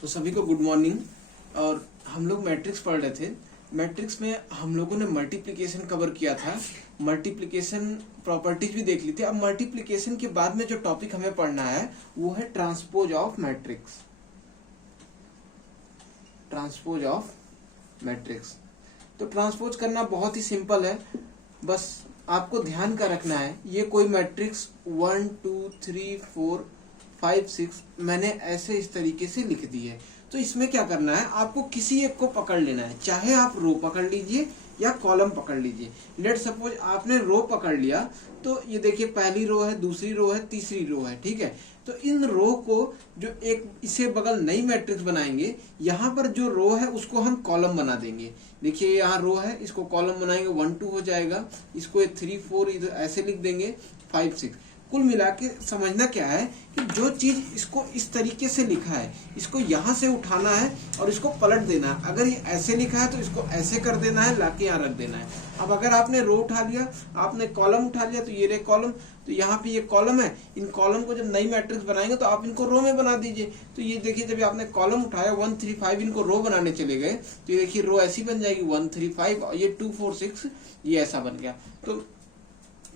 तो सभी को गुड मॉर्निंग। और हम लोग मैट्रिक्स पढ़ रहे थे। मैट्रिक्स में हम लोगों ने मल्टीप्लिकेशन कवर किया था, मल्टीप्लिकेशन प्रॉपर्टीज भी देख ली थी। अब मल्टीप्लिकेशन के बाद में जो टॉपिक हमें पढ़ना है वो है transpose of matrix. Transpose of matrix. तो ट्रांसपोज करना बहुत ही सिंपल है, बस आपको ध्यान का रखना है ये कोई मैट्रिक्स 1 2 3 4 5 6 मैंने ऐसे इस तरीके से लिख दी है। तो इसमें क्या करना है, आपको किसी एक को पकड़ लेना है, चाहे आप रो पकड़ लीजिए या कॉलम पकड़ लीजिए। लेट सपोज आपने रो पकड़ लिया, तो ये देखिए पहली रो है, दूसरी रो है, तीसरी रो है, ठीक है। तो इन रो को जो एक इसे बगल नई मैट्रिक्स बनाएंगे, यहाँ पर जो रो है उसको हम कॉलम बना देंगे। देखिए यहाँ रो है, इसको कॉलम बनाएंगे, 1 2 हो जाएगा, इसको 3 4 इधर ऐसे लिख देंगे, 5 6। कुल मिला के समझना क्या है कि जो चीज इसको इस तरीके से लिखा है इसको यहाँ से उठाना है और इसको पलट देना है। अगर ये ऐसे लिखा है तो इसको ऐसे कर देना है, लाके यहाँ रख देना है। अब अगर आपने रो उठा लिया, आपने कॉलम उठा लिया, तो ये रे कॉलम, तो यहाँ पे ये कॉलम है। इन कॉलम को जब नई मैट्रिक्स बनाएंगे तो आप इनको रो में बना दीजिए। तो ये देखिए जब आपने कॉलम उठाया 1 3 5 इनको रो बनाने चले गए, तो ये देखिए रो ऐसी बन जाएगी 1 3 5 और ये 2 4 6 ये ऐसा बन गया। तो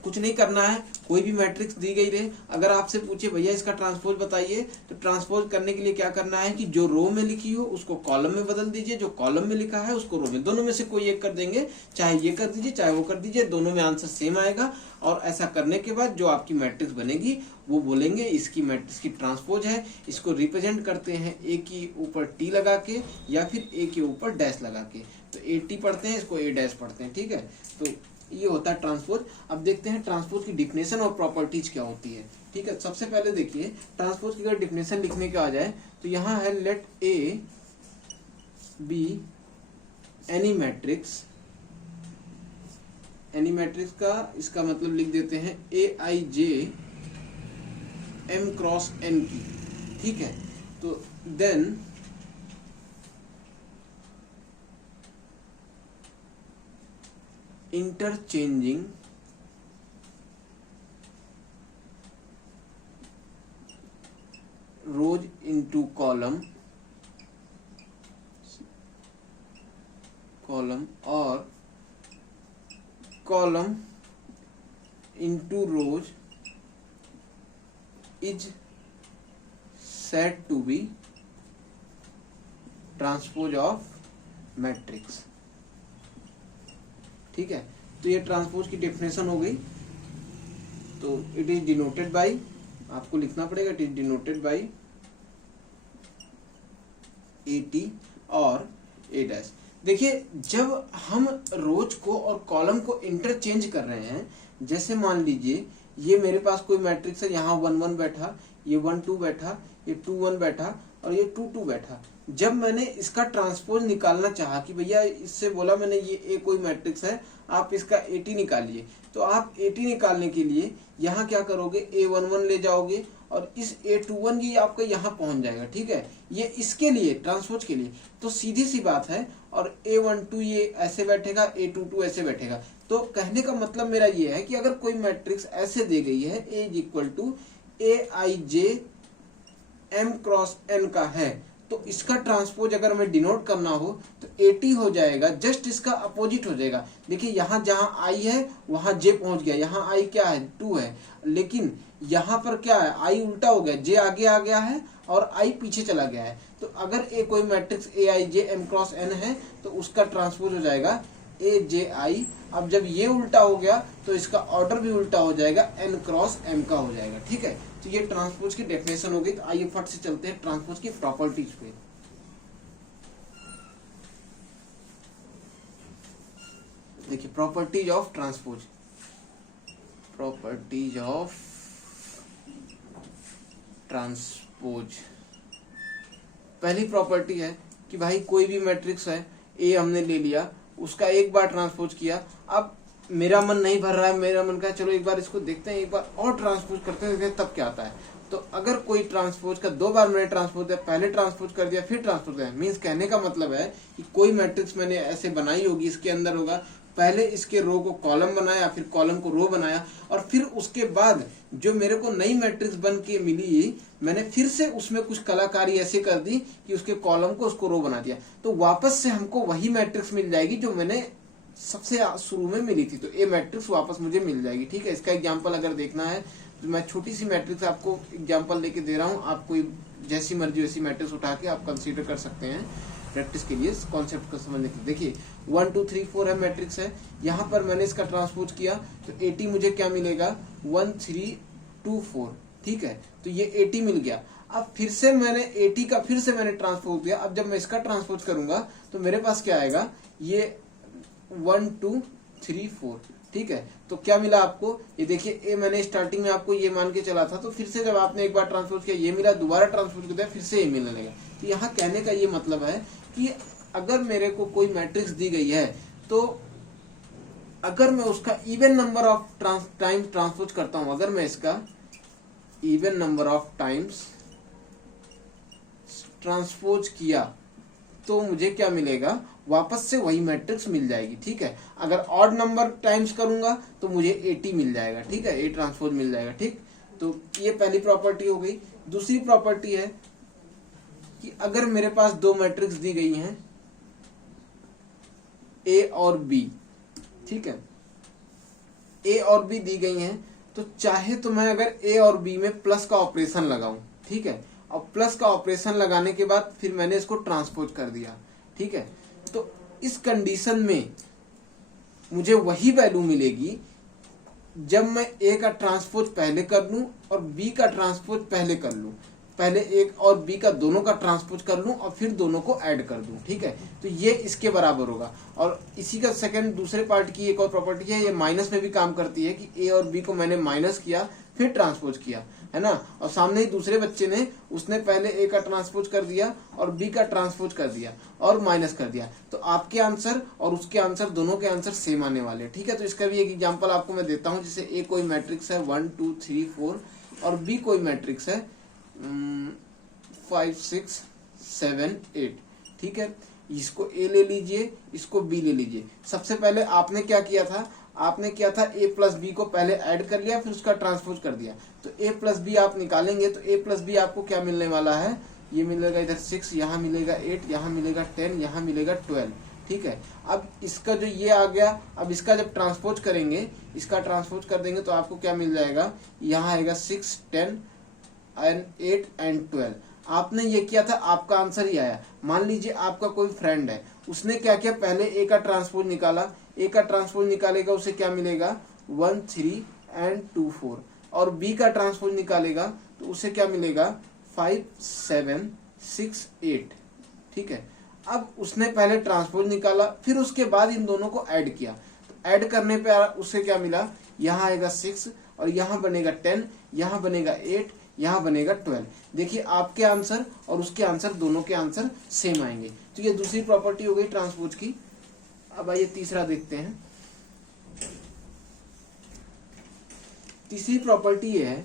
कुछ नहीं करना है, कोई भी मैट्रिक्स दी गई रहे, अगर आपसे पूछे भैया इसका ट्रांसपोज बताइए, तो ट्रांसपोज करने के लिए क्या करना है कि जो रो में लिखी हो उसको कॉलम में बदल दीजिए, जो कॉलम में लिखा है उसको रो में, दोनों में से कोई एक कर देंगे, चाहे ये कर दीजिए चाहे वो कर दीजिए, दोनों में आंसर सेम आएगा। और ऐसा करने के बाद जो आपकी मैट्रिक्स बनेगी वो बोलेंगे इसकी मैट्रिक्स की ट्रांसपोज है। इसको रिप्रेजेंट करते हैं ए के ऊपर टी लगा के या फिर ए के ऊपर डैश लगा के। तो ए टी पढ़ते हैं, इसको ए डैश पढ़ते हैं, ठीक है। तो ये होता है ट्रांसपोज। अब देखते हैं ट्रांसपोज की डिफिनेशन और प्रॉपर्टीज क्या होती है, ठीक है। सबसे पहले देखिए ट्रांसपोज की अगर डिफिनेशन लिखने के आ जाए तो यहाँ है let A be any matrix. Any matrix का इसका मतलब लिख देते हैं A I J M cross N की, ठीक है। तो then interchanging rows into column or column into rows is said to be transpose of matrix, ठीक है। तो ये ट्रांसपोज की डेफिनेशन हो गई। तो इट इज डिनोटेड बाय, आपको लिखना पड़ेगा, it is denoted by A T और ए डैश। देखिए जब हम रोज को और कॉलम को इंटरचेंज कर रहे हैं, जैसे मान लीजिए ये मेरे पास कोई मैट्रिक्स है, यहाँ 1 1 बैठा, ये 1 2 बैठा, ये 2 1 बैठा और ये 2 2 बैठा। जब मैंने इसका ट्रांसपोज निकालना चाहा कि भैया इससे बोला मैंने ये ए कोई मैट्रिक्स है, आप इसका एटी निकालिए, तो आप एटी निकालने के लिए यहाँ क्या करोगे, A11 ले जाओगे और इस A21 ये आपका यहाँ पहुंच जाएगा, ठीक है। ये इसके लिए ट्रांसपोज के लिए तो सीधी सी बात है। और A12 ये ऐसे बैठेगा, A22 ऐसे बैठेगा। तो कहने का मतलब मेरा ये है कि अगर कोई मैट्रिक्स ऐसे दे गई है A is equal to A I J M cross N का है, तो इसका ट्रांसपोज अगर हमें डिनोट करना हो तो एटी हो जाएगा, जस्ट इसका अपोजिट हो जाएगा। देखिए यहाँ जहाँ आई है वहां जे पहुंच गया, यहाँ आई क्या है 2 है, लेकिन यहाँ पर क्या है आई उल्टा हो गया, जे आगे आ गया है और आई पीछे चला गया है। तो अगर ए कोई matrix A I J M cross N है तो उसका ट्रांसपोज हो जाएगा ए जे आई। अब जब ये उल्टा हो गया तो इसका ऑर्डर भी उल्टा हो जाएगा, एन क्रॉस एम का हो जाएगा, ठीक है। तो ये ट्रांसपोज की डेफिनेशन हो गई। तो आइए फट से चलते हैं ट्रांसपोज की प्रॉपर्टीज पे। देखिए properties of transpose. Properties of transpose, पहली प्रॉपर्टी है कि भाई कोई भी मैट्रिक्स है, ए हमने ले लिया, उसका एक बार ट्रांसपोज किया, अब मेरा मन नहीं भर रहा है, मेरा मन का चलो एक बार इसको देखते हैं, एक बार और ट्रांसपोज करते हैं तब क्या आता है। तो अगर कोई ट्रांसपोज का 2 बार मैंने ट्रांसपोज दिया, पहले ट्रांसपोज कर दिया फिर ट्रांसपोज दिया, मीन्स कहने का मतलब है कि कोई मैट्रिक्स मैंने ऐसे बनाई होगी, इसके अंदर होगा पहले इसके रो को कॉलम बनाया, फिर कॉलम को रो बनाया, और फिर उसके बाद जो मेरे को नई मैट्रिक्स बन के मिली, मैंने फिर से उसमें कुछ कलाकारी ऐसे कर दी कि उसके कॉलम को उसको रो बना दिया, तो वापस से हमको वही मैट्रिक्स मिल जाएगी जो मैंने सबसे शुरू में मिली थी। तो ए मैट्रिक्स वापस मुझे मिल जाएगी। ठीक है, इसका एग्जाम्पल अगर देखना है तो मैं छोटी सी मैट्रिक्स आपको एग्जाम्पल लेके दे रहा हूँ, आपको जैसी मर्जी वैसी मैट्रिक्स उठा के आप कंसीडर कर सकते हैं प्रैक्टिस के लिए, कॉन्सेप्ट को समझने के लिए। देखिए 1 2 3 4 है मैट्रिक्स है, यहाँ पर मैंने इसका ट्रांसपोज किया तो 80 मुझे क्या मिलेगा, 1 3 2 4। ठीक है, तो ये 80 मिल गया। अब फिर से मैंने 80 का फिर से मैंने ट्रांसपोज दिया। अब जब मैं इसका ट्रांसपोज करूंगा तो मेरे पास क्या आएगा, ये 1 2 3 4। ठीक है, तो क्या मिला आपको, ये देखिए ए मैंने स्टार्टिंग में आपको ये मान के चला था, तो फिर से जब आपने एक बार ट्रांसपोज किया ये मिला, दोबारा ट्रांसपोज किया फिर से ये मिलने लगा। तो यहाँ कहने का ये मतलब है कि अगर मेरे को कोई मैट्रिक्स दी गई है तो अगर मैं उसका even number of time transpose करता हूं, अगर मैं इसका even number of times transpose किया तो मुझे क्या मिलेगा, वापस से वही मैट्रिक्स मिल जाएगी। ठीक है, अगर ऑड नंबर टाइम्स करूंगा तो मुझे 80 मिल जाएगा। ठीक है, ए ट्रांसपोज मिल जाएगा। ठीक, तो ये पहली प्रॉपर्टी हो गई। दूसरी प्रॉपर्टी है कि अगर मेरे पास दो मैट्रिक्स दी गई हैं ए और बी, ठीक है, ए और बी दी गई हैं, तो चाहे तो मैं अगर ए और बी में प्लस का ऑपरेशन लगाऊं, ठीक है, और प्लस का ऑपरेशन लगाने के बाद फिर मैंने इसको ट्रांसपोज कर दिया। ठीक है, तो इस कंडीशन में मुझे वही वैल्यू मिलेगी जब मैं ए का ट्रांसपोज पहले कर लूं और बी का ट्रांसपोज पहले कर लूं, पहले एक और बी का दोनों का ट्रांसपोज कर लूं और फिर दोनों को ऐड कर दूं। ठीक है, तो ये इसके बराबर होगा। और इसी का सेकंड दूसरे पार्ट की एक और प्रॉपर्टी है, ये माइनस में भी काम करती है कि ए और बी को मैंने माइनस किया फिर ट्रांसपोज किया, है ना, और सामने ही दूसरे बच्चे ने उसने पहले ए का ट्रांसपोज कर दिया और बी का ट्रांसपोज कर दिया और माइनस कर दिया, तो आपके आंसर और उसके आंसर दोनों के आंसर सेम आने वाले। ठीक है, तो इसका भी एक एग्जांपल आपको मैं देता हूं, जैसे ए कोई मैट्रिक्स है 1 2 3 4 और बी कोई मैट्रिक्स है 5 6 7 8। ठीक है, इसको ए ले लीजिए, इसको बी ले लीजिए। सबसे पहले आपने क्या किया था, आपने किया था ए प्लस बी को पहले ऐड कर लिया फिर उसका ट्रांसपोज कर दिया। तो ए प्लस बी आप निकालेंगे तो ए प्लस बी आपको क्या मिलने वाला है, ये मिलेगा इधर 6, यहाँ मिलेगा 8, यहाँ मिलेगा 10, यहाँ मिलेगा 12। ठीक है, अब इसका जो ये आ गया, अब इसका जब ट्रांसपोज करेंगे, इसका ट्रांसपोज कर देंगे तो आपको क्या मिल जाएगा, यहाँ आएगा 6 10 एंड 8 एंड 12। आपने ये किया था, आपका आंसर ही आया। मान लीजिए आपका कोई फ्रेंड है, उसने क्या किया, पहले ए का ट्रांसपोज निकाला, ए का ट्रांसपोज निकालेगा उसे क्या मिलेगा 1 3 एंड 2 4, और बी का ट्रांसपोज निकालेगा तो उसे क्या मिलेगा 5 7 6 8। ठीक है, अब उसने पहले ट्रांसपोज निकाला फिर उसके बाद इन दोनों को ऐड किया, तो ऐड करने पे उसे क्या मिला, यहाँ आएगा 6 और यहाँ बनेगा 10, यहाँ बनेगा 8, यहाँ बनेगा 12। देखिए आपके आंसर और उसके आंसर दोनों के आंसर सेम आएंगे। तो ये दूसरी प्रॉपर्टी हो गई ट्रांसपोज की। अब आइए तीसरा देखते हैं। तीसरी प्रॉपर्टी ये है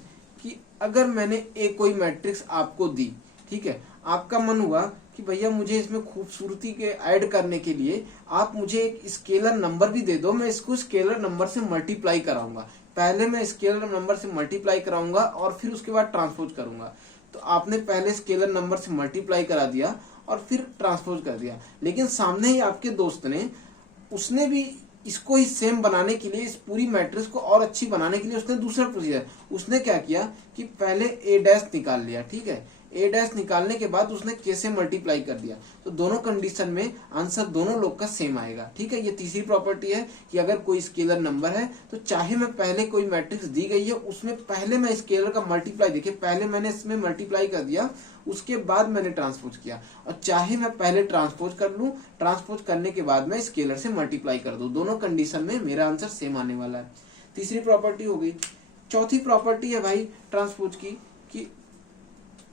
कि अगर मैंने एक कोई मैट्रिक्स आपको दी, ठीक है, आपका मन हुआ कि भैया मुझे इसमें खूबसूरती के ऐड करने के लिए आप मुझे एक स्केलर नंबर भी दे दो, मैं इसको स्केलर नंबर से मल्टीप्लाई कराऊंगा। पहले मैं स्केलर नंबर से मल्टीप्लाई कराऊंगा और फिर उसके बाद ट्रांसपोज करूंगा। तो आपने पहले स्केलर नंबर से मल्टीप्लाई करा दिया और फिर ट्रांसपोज कर दिया, लेकिन सामने ही आपके दोस्त ने, उसने भी इसको ही सेम बनाने के लिए, इस पूरी मैट्रिक्स को और अच्छी बनाने के लिए उसने दूसरा प्रोसीजर, उसने क्या किया कि पहले ए डैश निकाल लिया। ठीक है, ए डैश निकालने के बाद उसने के से मल्टीप्लाई कर दिया, तो दोनों कंडीशन में आंसर दोनों लोग का सेम आएगा। ठीक है, ये तीसरी प्रॉपर्टी है कि अगर कोई स्केलर नंबर है तो चाहे मैं पहले कोई मैट्रिक्स दी गई है उसमें पहले मैं स्केलर का मल्टीप्लाई, देखिए पहले मैंने इसमें मल्टीप्लाई कर दिया उसके बाद मैंने ट्रांसपोज किया, और चाहे मैं पहले ट्रांसपोज कर लूं, ट्रांसपोज करने के बाद मैं स्केलर से मल्टीप्लाई कर दूं, दोनों कंडीशन में मेरा आंसर सेम आने वाला है। तीसरी प्रॉपर्टी हो गई। चौथी प्रॉपर्टी है भाई ट्रांसपोज की कि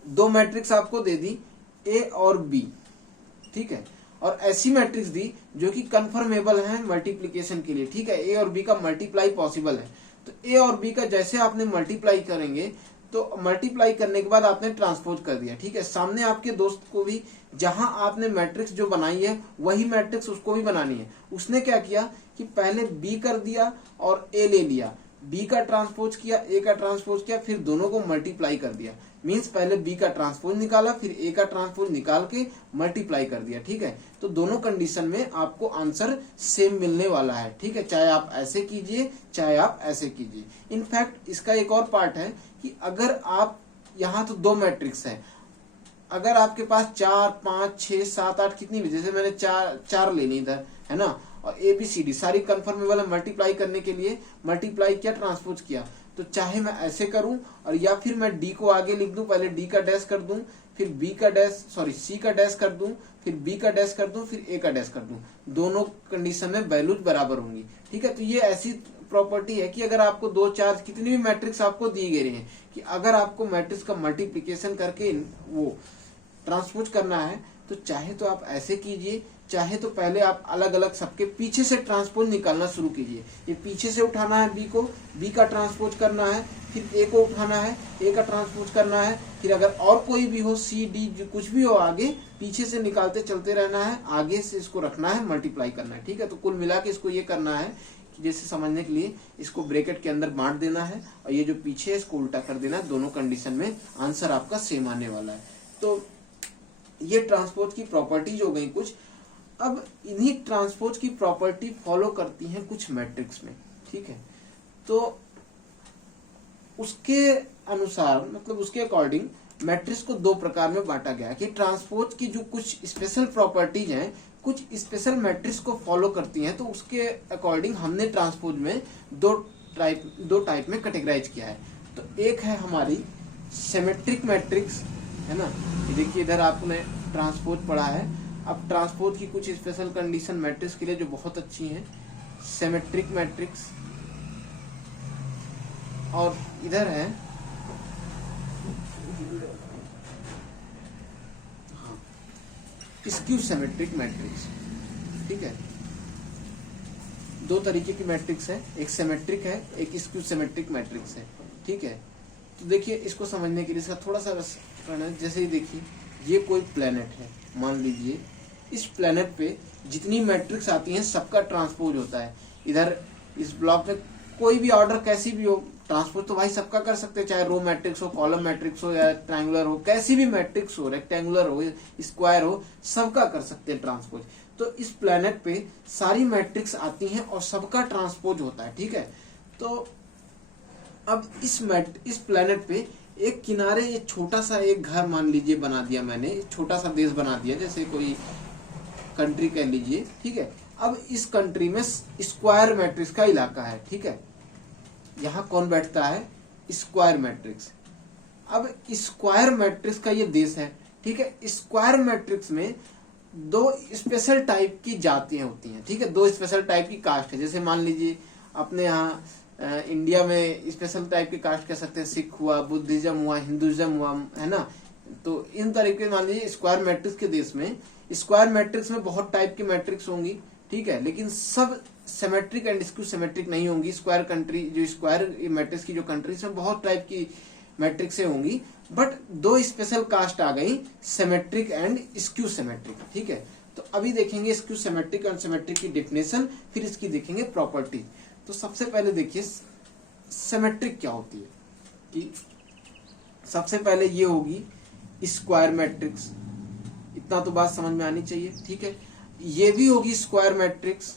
दो मैट्रिक्स आपको दे दी ए और बी, ठीक है, और ऐसी मैट्रिक्स दी जो कि कन्फर्मेबल है मल्टीप्लिकेशन के लिए। ठीक है, ए और बी का मल्टीप्लाई पॉसिबल है, तो ए और बी का जैसे आपने मल्टीप्लाई करेंगे तो मल्टीप्लाई करने के बाद आपने ट्रांसपोज कर दिया, ठीक है। सामने आपके दोस्त को भी जहां आपने मैट्रिक्स जो बनाई है वही मैट्रिक्स उसको भी बनानी है। उसने क्या किया कि पहले बी कर दिया और ए ले लिया, बी का ट्रांसपोज किया, ए का ट्रांसपोज किया, फिर दोनों को मल्टीप्लाई कर दिया। मीन्स पहले बी का ट्रांसपोज निकाला, फिर ए का ट्रांसपोज निकाल के मल्टीप्लाई कर दिया, ठीक है। तो दोनों कंडीशन में आपको आंसर सेम मिलने वाला है, ठीक है, चाहे आप ऐसे कीजिए चाहे आप ऐसे कीजिए। इनफैक्ट इसका एक और पार्ट है कि अगर आप यहाँ तो दो मैट्रिक्स है, अगर आपके पास 4 5 6 7 8 कितनी भी, जैसे मैंने चार लेनी इधर है ना, और ए बी सी डी सारी कंफर्मेबल है, मल्टीप्लाई करने के लिए मल्टीप्लाई किया, ट्रांसपोज किया, तो चाहे मैं ऐसे करूं और या फिर मैं डी को आगे लिख दूं, पहले डी का डैश कर दूं, फिर बी का डैश सी का डैश कर दूं, फिर बी का डैश कर दूं, फिर ए का डैश कर दूं, दोनों कंडीशन में वैल्यूज बराबर होंगी, ठीक है। तो ये ऐसी प्रॉपर्टी है कि अगर आपको 2 4 कितनी भी मैट्रिक्स आपको दी गई हैं कि अगर आपको मैट्रिक्स का मल्टीप्लीकेशन करके वो ट्रांसपोज करना है तो चाहे तो आप ऐसे कीजिए, चाहे तो पहले आप अलग अलग सबके पीछे से ट्रांसपोज निकालना शुरू कीजिए। ये पीछे से उठाना है बी को, बी का ट्रांसपोज करना है, फिर ए को उठाना है, ए का ट्रांसपोज करना है, फिर अगर और कोई भी हो सी डी कुछ भी हो आगे पीछे से निकालते चलते रहना है, आगे से इसको रखना है, मल्टीप्लाई करना है, ठीक है। तो कुल मिला के इसको ये करना है कि जैसे समझने के लिए इसको ब्रैकेट के अंदर बांट देना है और ये जो पीछे है इसको उल्टा कर देना है, दोनों कंडीशन में आंसर आपका सेम आने वाला है। तो ये ट्रांसपोज की प्रॉपर्टीज हो गई कुछ। अब इन्हीं ट्रांसपोज की प्रॉपर्टी फॉलो करती हैं कुछ मैट्रिक्स में, ठीक है। तो उसके अनुसार मतलब उसके अकॉर्डिंग मैट्रिक्स को दो प्रकार में बांटा गया कि ट्रांसपोज की जो कुछ स्पेशल प्रॉपर्टीज हैं कुछ स्पेशल मैट्रिक्स को फॉलो करती हैं, तो उसके अकॉर्डिंग हमने ट्रांसपोज में दो टाइप में कैटेगराइज किया है। तो एक है हमारी सिमेट्रिक मैट्रिक्स, है ना, देखिए इधर आपने ट्रांसपोज पढ़ा है। अब ट्रांसपोज की कुछ स्पेशल कंडीशन मैट्रिक्स के लिए जो बहुत अच्छी हैं, सिमेट्रिक मैट्रिक्स, और इधर है स्क्यू सिमेट्रिक मैट्रिक्स, ठीक है। दो तरीके की मैट्रिक्स है, एक सिमेट्रिक है, एक स्क्यू सिमेट्रिक मैट्रिक्स है, ठीक है। तो देखिए इसको समझने के लिए इसका थोड़ा सा रस करना, जैसे ही देखिए ये कोई प्लेनेट है, मान लीजिए इस प्लेनेट पे जितनी मैट्रिक्स आती हैं सबका ट्रांसपोज होता है। इधर इस ब्लॉक में कोई भी ऑर्डर कैसी भी हो, ट्रांसपोज तो भाई सबका कर सकते हैं, चाहे रो मैट्रिक्स हो, कॉलम मैट्रिक्स हो, या ट्रायंगुलर हो, कैसी भी मैट्रिक्स हो, रेक्टेंगुलर हो, स्क्वायर हो, सबका कर सकते हैं ट्रांसपोज। तो इस प्लेनेट पे सारी मैट्रिक्स आती हैं और सबका ट्रांसपोज होता है, ठीक है। तो अब इस प्लेनेट पे एक किनारे ये छोटा सा एक घर मान लीजिए बना दिया मैंने, छोटा सा देश बना दिया, जैसे कोई कंट्री कह लीजिए, ठीक है। अब इस कंट्री में स्क्वायर मैट्रिक्स का इलाका है, ठीक है। यहाँ कौन बैठता है, स्क्वायर मैट्रिक्स। अब स्क्वायर मैट्रिक्स का ये देश है, ठीक है। स्क्वायर मैट्रिक्स में दो स्पेशल टाइप की जातियां होती हैं, ठीक है, दो स्पेशल टाइप की कास्ट है। जैसे मान लीजिए अपने यहाँ इंडिया में स्पेशल टाइप की कास्ट कह सकते हैं, सिख हुआ, बुद्धिज्म हुआ, हिंदुइज्म हुआ, है ना। तो इन तरीके मान लीजिए स्क्वायर मैट्रिक्स के देश में, स्क्वायर मैट्रिक्स में बहुत टाइप की मैट्रिक्स होंगी, ठीक है, लेकिन सब सिमेट्रिक एंड स्क्यू सिमेट्रिक नहीं होंगी। स्क्वायर कंट्री जो स्क्वायर मैट्रिक्स की जो कंट्रीज में बहुत टाइप की मैट्रिक्स होंगी, बट दो स्पेशल कास्ट आ गई, सिमेट्रिक एंड स्क्यू सिमेट्रिक, ठीक है। तो अभी देखेंगे स्क्यू सिमेट्रिक एंड सिमेट्रिक की डेफिनेशन, फिर इसकी देखेंगे प्रॉपर्टी। तो सबसे पहले देखिए सिमेट्रिक क्या होती है, कि सबसे पहले ये होगी स्क्वायर मैट्रिक्स, इतना तो बात समझ में आनी चाहिए, ठीक है। ये भी होगी स्क्वायर मैट्रिक्स।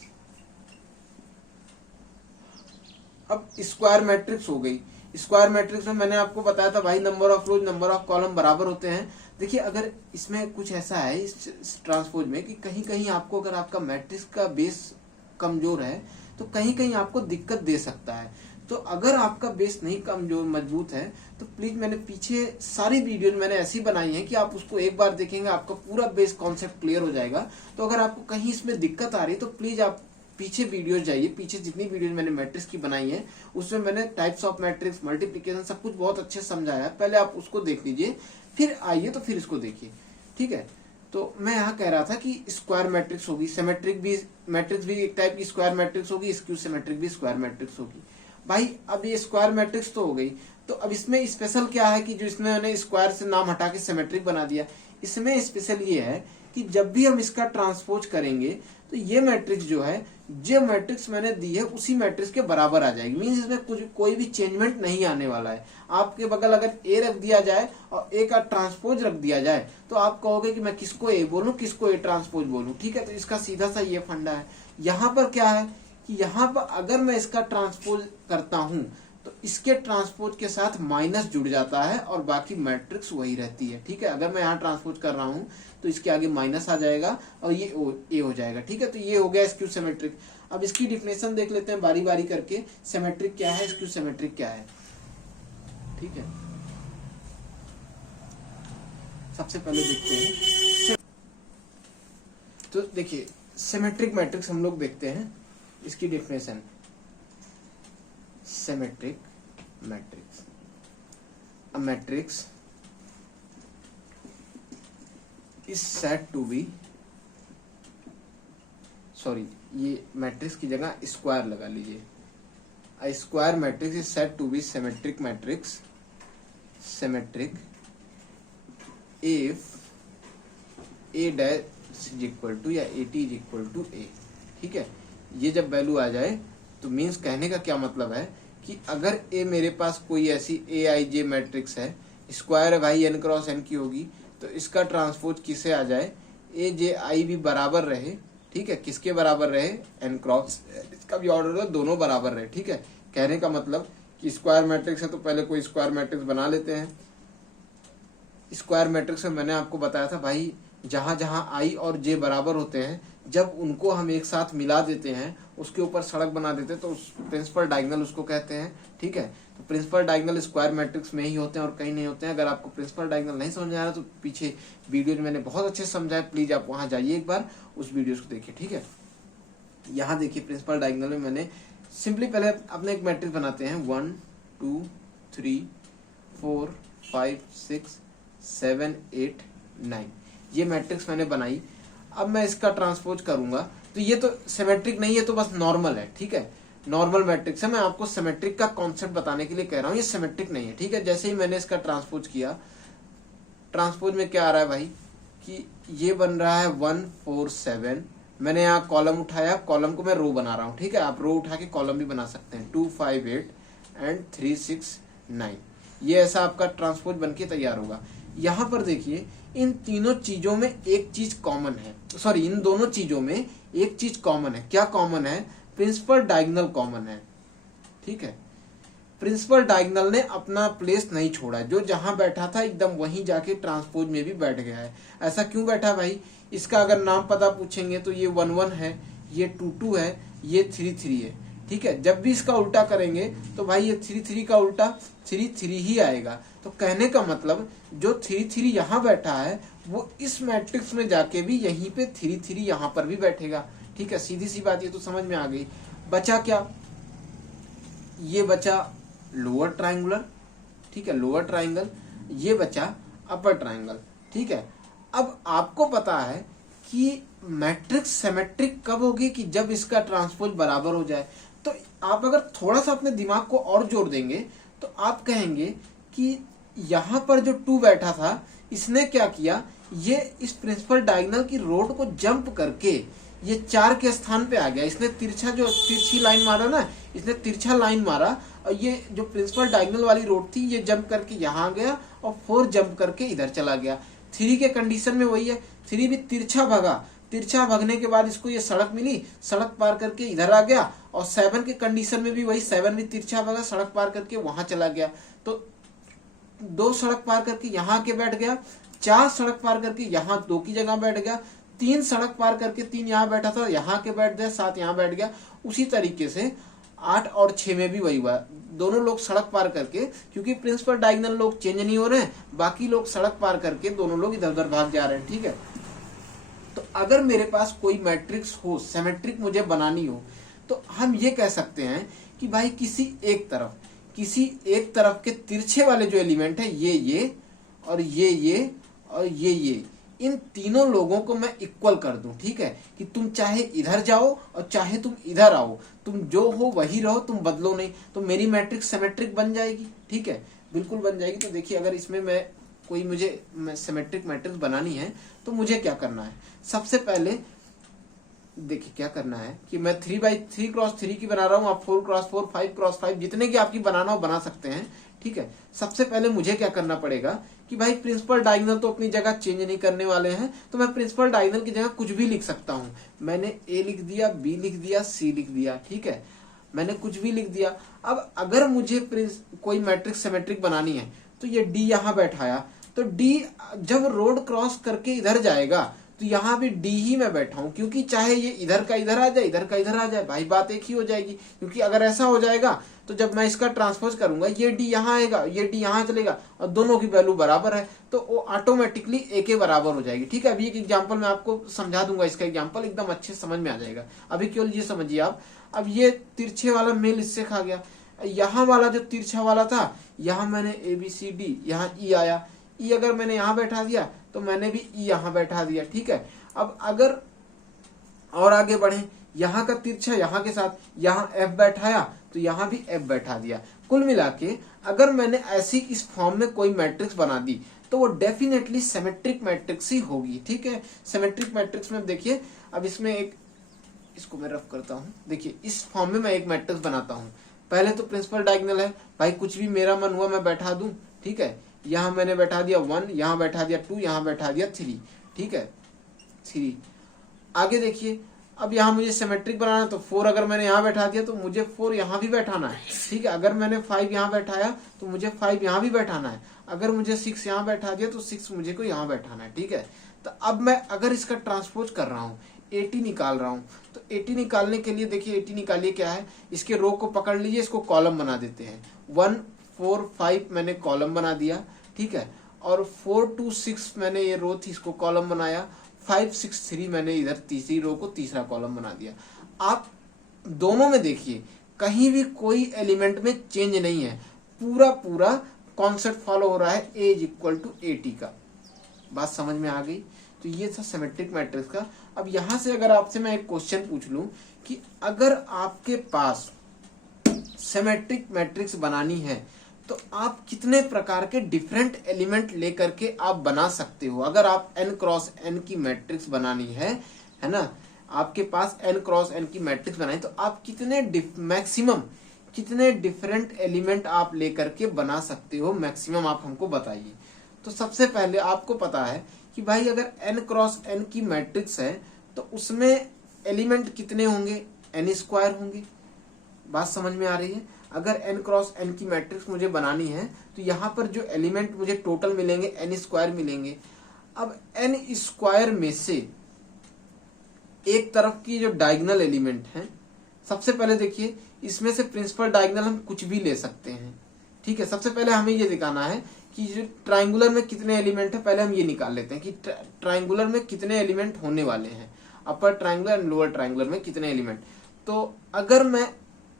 अब स्क्वायर मैट्रिक्स हो गई, स्क्वायर मैट्रिक्स में मैंने आपको बताया था भाई number of rose number of column बराबर होते हैं। देखिए अगर इसमें कुछ ऐसा है इस ट्रांसपोज में कि कहीं कहीं आपको अगर आपका मैट्रिक्स का बेस कमजोर है तो कहीं कहीं आपको दिक्कत दे सकता है। तो अगर आपका बेस नहीं कमजोर मजबूत है तो प्लीज, मैंने पीछे सारी वीडियो मैंने ऐसी बनाई है कि आप उसको एक बार देखेंगे आपका पूरा बेस कॉन्सेप्ट क्लियर हो जाएगा। तो अगर आपको कहीं इसमें दिक्कत आ रही है तो प्लीज आप पीछे वीडियो जाइए, पीछे जितनी वीडियो मैंने मैट्रिक्स की बनाई है उसमें मैंने टाइप्स ऑफ मैट्रिक्स, मल्टीप्लिकेशन सब कुछ बहुत अच्छे समझाया है, पहले आप उसको देख लीजिए, फिर आइए तो फिर इसको देखिए, ठीक है। तो मैं यहाँ कह रहा था कि स्क्वायर मैट्रिक्स होगी, सिमेट्रिक भी मैट्रिक्स भी एक टाइप की स्क्वायर मैट्रिक्स होगी, स्क्यू सिमेट्रिक भी स्क्वायर मैट्रिक्स होगी। भाई अब ये स्क्वायर मैट्रिक्स तो हो गई, तो अब इसमें स्पेशल क्या है कि जो इसमें मैंने स्क्वायर से नाम हटा के सिमेट्रिक बना दिया, इसमें स्पेशल ये है कि जब भी हम इसका ट्रांसपोज करेंगे तो ये मैट्रिक्स जो है, जो मैट्रिक्स मैंने दी है उसी मैट्रिक्स के बराबर आ जाएगी। मीन्स इसमें कुछ कोई भी चेंजमेंट नहीं आने वाला है। आपके बगल अगर ए रख दिया जाए और ए का ट्रांसपोज रख दिया जाए तो आप कहोगे कि मैं किसको ए बोलूं, किसको ए ट्रांसपोज बोलूं, ठीक है। तो इसका सीधा सा ये फंडा है। यहाँ पर क्या है कि यहाँ पर अगर मैं इसका ट्रांसपोज करता हूं तो इसके ट्रांसपोज के साथ माइनस जुड़ जाता है और बाकी मैट्रिक्स वही रहती है, ठीक है। अगर मैं यहाँ ट्रांसपोज कर रहा हूँ तो इसके आगे माइनस आ जाएगा और ये ए हो जाएगा, ठीक है। तो ये हो गया स्क्यू सिमेट्रिक। अब इसकी डिफिनेशन देख लेते हैं बारी बारी करके, सिमेट्रिक क्या है, स्क्यू सिमेट्रिक क्या है, ठीक है। सबसे पहले देखते हैं, तो देखिए सिमेट्रिक मैट्रिक्स हम लोग देखते हैं इसकी definition. Symmetric matrix. A matrix is said to be, sorry ये मैट्रिक्स की जगह स्क्वायर लगा लीजिए। A square matrix is said to be symmetric matrix, symmetric if A dash is equal to या AT is equal to A, ठीक है। ये जब वैल्यू आ जाए तो मीन्स कहने का क्या मतलब है कि अगर ए मेरे पास कोई ऐसी ए आई जे मैट्रिक्स है, स्क्वायर है भाई एन क्रॉस एन की होगी, तो इसका ट्रांसपोज किसे आ जाए, ए जे आई भी बराबर रहे, ठीक है। किसके बराबर रहे, एन क्रॉस, इसका भी ऑर्डर है, दोनों बराबर रहे, ठीक है। कहने का मतलब कि स्क्वायर मैट्रिक्स है तो पहले कोई स्क्वायर मैट्रिक्स बना लेते हैं। स्क्वायर मैट्रिक्स में मैंने आपको बताया था भाई, जहां जहां आई और जे बराबर होते हैं जब उनको हम एक साथ मिला देते हैं, उसके ऊपर सड़क बना देते हैं, तो उस प्रिंसिपल डायगोनल उसको कहते हैं, ठीक है। तो प्रिंसिपल डायगोनल स्क्वायर मैट्रिक्स में ही होते हैं और कहीं नहीं होते हैं। अगर आपको प्रिंसिपल डायगोनल नहीं समझ आ रहा तो पीछे वीडियो में मैंने बहुत अच्छे से समझाया, प्लीज आप वहां जाइए एक बार, उस वीडियो को देखिए, ठीक है। यहाँ देखिए प्रिंसिपल डायगोनल में मैंने सिंपली पहले अपने एक मैट्रिक्स बनाते हैं, 1 2 3 4 5 6 7 8 9, ये मैट्रिक्स मैंने बनाई। अब मैं इसका ट्रांसपोज करूंगा तो ये तो सिमेट्रिक नहीं है, तो बस नॉर्मल है, ठीक है। नॉर्मल मैट्रिक्स है, मैं आपको सिमेट्रिक का कॉन्सेप्ट बताने के लिए कह रहा हूं, ये सिमेट्रिक नहीं है, ठीक है। जैसे ही मैंने इसका ट्रांसपोज किया, ट्रांसपोज में क्या आ रहा है भाई कि ये बन रहा है 1 4 7, मैंने यहाँ कॉलम उठाया, कॉलम को मैं रो बना रहा हूँ, ठीक है। आप रो उठा के कॉलम भी बना सकते हैं, 2 5 8 एंड 3 6 9, ये ऐसा आपका ट्रांसपोज बन के तैयार होगा। यहाँ पर देखिए इन तीनों चीजों में एक चीज कॉमन है, सॉरी इन दोनों चीजों में एक चीज कॉमन है। क्या कॉमन है, प्रिंसिपल डायगोनल कॉमन है, ठीक है। प्रिंसिपल डायगोनल ने अपना प्लेस नहीं छोड़ा, जो जहां बैठा था एकदम वहीं जाके ट्रांसपोज में भी बैठ गया है। ऐसा क्यों बैठा भाई, इसका अगर नाम पता पूछेंगे तो ये 1 1 है, ये 2 2 है, ये 3 3 है, ठीक है। जब भी इसका उल्टा करेंगे तो भाई ये 3 3 का उल्टा 3 3 ही आएगा। तो कहने का मतलब जो 3 3 यहाँ बैठा है वो इस मैट्रिक्स में जाके भी यहीं पे 3 3 यहाँ पर भी बैठेगा, ठीक है। सीधी सी बात, ये तो समझ में आ गई। बचा क्या, ये बचा लोअर ट्रायंगुलर, ठीक है, लोअर ट्रायंगल, ये बचा अपर ट्रायंगल, ठीक है। अब आपको पता है कि मैट्रिक्स सिमेट्रिक कब होगी कि जब इसका ट्रांसपोज बराबर हो जाए। तो आप अगर थोड़ा सा अपने दिमाग को और जोर देंगे तो आप कहेंगे कि यहाँ पर जो 2 बैठा था इसने क्या किया, ये इस प्रिंसिपल डायगोनल की रोड को जंप करके ये 4 के स्थान पे आ गया। इसने तिरछी लाइन मारा ना, इसने तिरछा लाइन मारा और ये जो प्रिंसिपल डायगोनल वाली रोड थी ये जंप करके यहाँ आ गया और 4 जंप करके इधर चला गया। 3 के कंडीशन में वही है, 3 भी तिरछा भागा, तिरछा भागने के बाद इसको ये सड़क मिली, सड़क पार करके इधर आ गया। और 7 के कंडीशन में भी वही, 7 भी तिरछा भागा, सड़क पार करके वहां चला गया। तो 2 सड़क पार करके यहाँ के बैठ गया, 4 सड़क पार करके यहाँ 2 की जगह बैठ गया, 3 सड़क पार करके 3 यहाँ बैठा था, यहाँ के बैठ गया, 7 यहाँ बैठ गया। उसी तरीके से 8 और 6 में भी वही हुआ, दोनों लोग सड़क पार करके, क्योंकि प्रिंसिपल डायगोनल लोग चेंज नहीं हो रहे हैं, बाकी लोग सड़क पार करके दोनों लोग इधर उधर भाग जा रहे हैं, ठीक है। तो अगर मेरे पास कोई मैट्रिक्स हो, सिमेट्रिक मुझे बनानी हो, तो हम ये कह सकते हैं कि भाई किसी एक तरफ के तिरछे वाले जो एलिमेंट है, ये और ये और ये, इन तीनों लोगों को मैं इक्वल कर दूं, ठीक है। कि तुम चाहे इधर जाओ और चाहे तुम इधर आओ, तुम जो हो वही रहो, तुम बदलो नहीं, तो मेरी मैट्रिक्स सिमेट्रिक बन जाएगी, ठीक है। बिल्कुल बन जाएगी। तो देखिए अगर इसमें मैं कोई मुझे सिमेट्रिक मैट्रिक्स बनानी है तो मुझे क्या करना है, सबसे पहले देखिए क्या करना है कि मैं 3x3 की बना रहा हूँ, आप 4x4 5x5 जितने की आपकी बनाना हो बना सकते हैं, ठीक है। सबसे पहले मुझे क्या करना पड़ेगा कि भाई प्रिंसिपल डायगोनल तो अपनी जगह चेंज नहीं करने वाले हैं, तो मैं प्रिंसिपल डायगोनल की जगह कुछ भी लिख सकता हूँ। मैंने ए लिख दिया, बी लिख दिया, सी लिख दिया, ठीक है, मैंने कुछ भी लिख दिया। अब अगर मुझे कोई मैट्रिक्स सिमेट्रिक बनानी है तो ये डी यहाँ बैठाया, तो डी जब रोड क्रॉस करके इधर जाएगा तो यहाँ भी डी ही मैं बैठा हूं, क्योंकि चाहे ये इधर का इधर आ जाए, इधर का इधर आ जाए, भाई बात एक ही हो जाएगी। क्योंकि अगर ऐसा हो जाएगा तो जब मैं इसका ट्रांसपोज करूंगा ये डी यहाँ आएगा, ये डी यहाँ चलेगा और दोनों की वैल्यू बराबर है, तो वो ऑटोमेटिकली ए के बराबर हो जाएगी। ठीक है, अभी एक एग्जाम्पल मैं आपको समझा दूंगा, इसका एग्जाम्पल एकदम अच्छे समझ में आ जाएगा। अभी केवल ये समझिए आप, अब ये तिरछे वाला मेल इससे खा गया, यहाँ वाला जो तिरछा वाला था यहाँ मैंने ए बी सी डी, यहाँ ई आया, ई अगर मैंने यहाँ बैठा दिया तो मैंने भी ई यहाँ बैठा दिया, ठीक है। अब अगर और आगे बढ़े, यहाँ का तिरछा यहाँ के साथ यहाँ एफ बैठाया तो यहाँ भी एफ बैठा दिया। कुल मिला के अगर मैंने ऐसी इस फॉर्म में कोई मैट्रिक्स बना दी तो वो डेफिनेटली सिमेट्रिक मैट्रिक्स ही होगी, ठीक है। सिमेट्रिक मैट्रिक्स में देखिए, अब इसमें एक, इसको मैं रफ करता हूँ, देखिए इस फॉर्म में मैं एक मैट्रिक्स बनाता हूँ। पहले तो प्रिंसिपल डायगोनल है, भाई कुछ भी मेरा मन हुआ मैं बैठा दूं, ठीक है। यहाँ मैंने बैठा दिया 1, यहाँ बैठा दिया 2, यहाँ बैठा दिया 3, ठीक है 3। आगे देखिए, अब यहाँ मुझे सिमेट्रिक बनाना है तो 4 अगर मैंने यहाँ बैठा दिया तो मुझे 4 यहाँ भी बैठाना है, ठीक है। अगर मैंने 5 यहाँ बैठाया तो मुझे 5 यहाँ भी बैठाना है। अगर मुझे 6 यहाँ बैठा दिया तो 6 मुझे को यहाँ बैठाना है, ठीक है। तो अब मैं अगर इसका ट्रांसपोज कर रहा हूँ, 80 निकाल रहा हूँ, तो 80 निकालने के लिए देखिए 80 निकालिए क्या है, इसके रो को पकड़ लीजिए, इसको कॉलम बना देते हैं। 1 4 5 मैंने कॉलम बना दिया, ठीक है। और 4 2 6 मैंने ये रो थी इसको कॉलम बनाया, 5 6 3 मैंने इधर तीसरी रो को तीसरा कॉलम बना दिया। आप दोनों में देखिए कहीं भी कोई एलिमेंट में चेंज नहीं है, पूरा पूरा कॉन्सेप्ट फॉलो हो रहा है, ए इज इक्वल टू 80 का। बात समझ में आ गई? तो ये था सिमेट्रिक मैट्रिक्स का। अब यहां से अगर आपसे मैं एक क्वेश्चन पूछ लूं कि अगर आपके पास सिमेट्रिक मैट्रिक्स बनानी है तो आप कितने प्रकार के डिफरेंट एलिमेंट लेकर के आप बना सकते हो। अगर आप n क्रॉस n की मैट्रिक्स बनानी है ना, आपके पास n क्रॉस n की मैट्रिक्स बनानी तो आप कितने मैक्सिमम कितने डिफरेंट एलिमेंट आप लेकर के बना सकते हो, मैक्सिमम आप हमको बताइए। तो सबसे पहले आपको पता है कि भाई अगर n क्रॉस n की मैट्रिक्स है तो उसमें एलिमेंट कितने होंगे, n स्क्वायर होंगे। बात समझ में आ रही है? अगर n क्रॉस n की मैट्रिक्स मुझे बनानी है तो यहाँ पर जो एलिमेंट मुझे टोटल मिलेंगे n स्क्वायर मिलेंगे। अब n स्क्वायर में से एक तरफ की जो डायगोनल एलिमेंट है, सबसे पहले देखिए इसमें से प्रिंसिपल डायगोनल हम कुछ भी ले सकते हैं, ठीक है। सबसे पहले हमें ये दिखाना है कि जो ट्राइंगुलर में कितने एलिमेंट है, पहले हम ये निकाल लेते हैं कि ट्राइंगुलर में कितने एलिमेंट होने वाले हैं, upper triangular and lower triangular में कितने एलिमेंट। तो अगर मैं,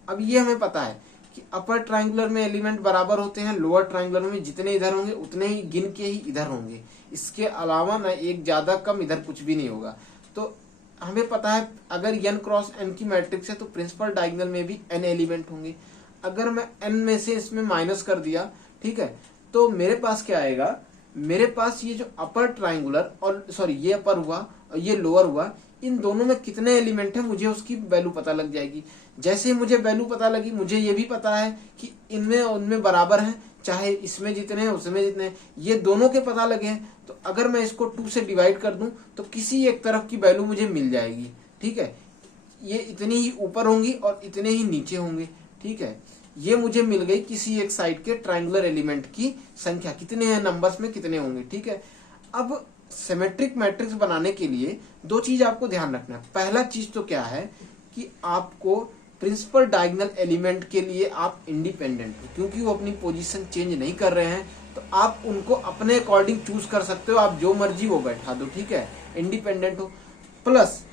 अब ये हमें पता है कि अपर ट्राइंगुलर में एलिमेंट बराबर होते हैं लोअर ट्राइंगुलर में, जितने इधर होंगे उतने ही गिन के ही इधर होंगे, इसके अलावा ना एक ज्यादा कम इधर कुछ भी नहीं होगा। तो हमें पता है अगर n क्रॉस n की मैट्रिक्स है तो प्रिंसिपल डायगोनल में भी n एलिमेंट होंगे। अगर मैं n में से इसमें माइनस कर दिया, ठीक है, तो मेरे पास क्या आएगा, मेरे पास ये जो अपर ट्राइंगुलर और सॉरी ये अपर हुआ और ये लोअर हुआ, इन दोनों में कितने एलिमेंट है मुझे उसकी वैल्यू पता लग जाएगी। जैसे मुझे वैल्यू पता लगी, मुझे ये भी पता है कि इनमें उनमें बराबर हैं, चाहे इसमें जितने हैं उसमें जितने हैं, ये दोनों के पता लगे हैं। तो अगर मैं इसको 2 से डिवाइड कर दूं तो किसी एक तरफ की वैल्यू मुझे मिल जाएगी, ठीक है। ये इतनी ही ऊपर होंगी और इतने ही नीचे होंगे, ठीक है। ये मुझे मिल गई किसी एक साइड के ट्राइंगुलर एलिमेंट की संख्या, कितने हैं नंबर्स में कितने होंगे, ठीक है। अब सिमेट्रिक मैट्रिक्स बनाने के लिए 2 चीज आपको ध्यान रखना है। पहला चीज तो क्या है कि आपको प्रिंसिपल डायगोनल एलिमेंट के लिए आप इंडिपेंडेंट हो, क्योंकि वो अपनी पोजीशन चेंज नहीं कर रहे हैं, तो आप उनको अपने अकॉर्डिंग चूज कर सकते हो, आप जो मर्जी वो बैठा दो, ठीक है, इंडिपेंडेंट हो। प्लस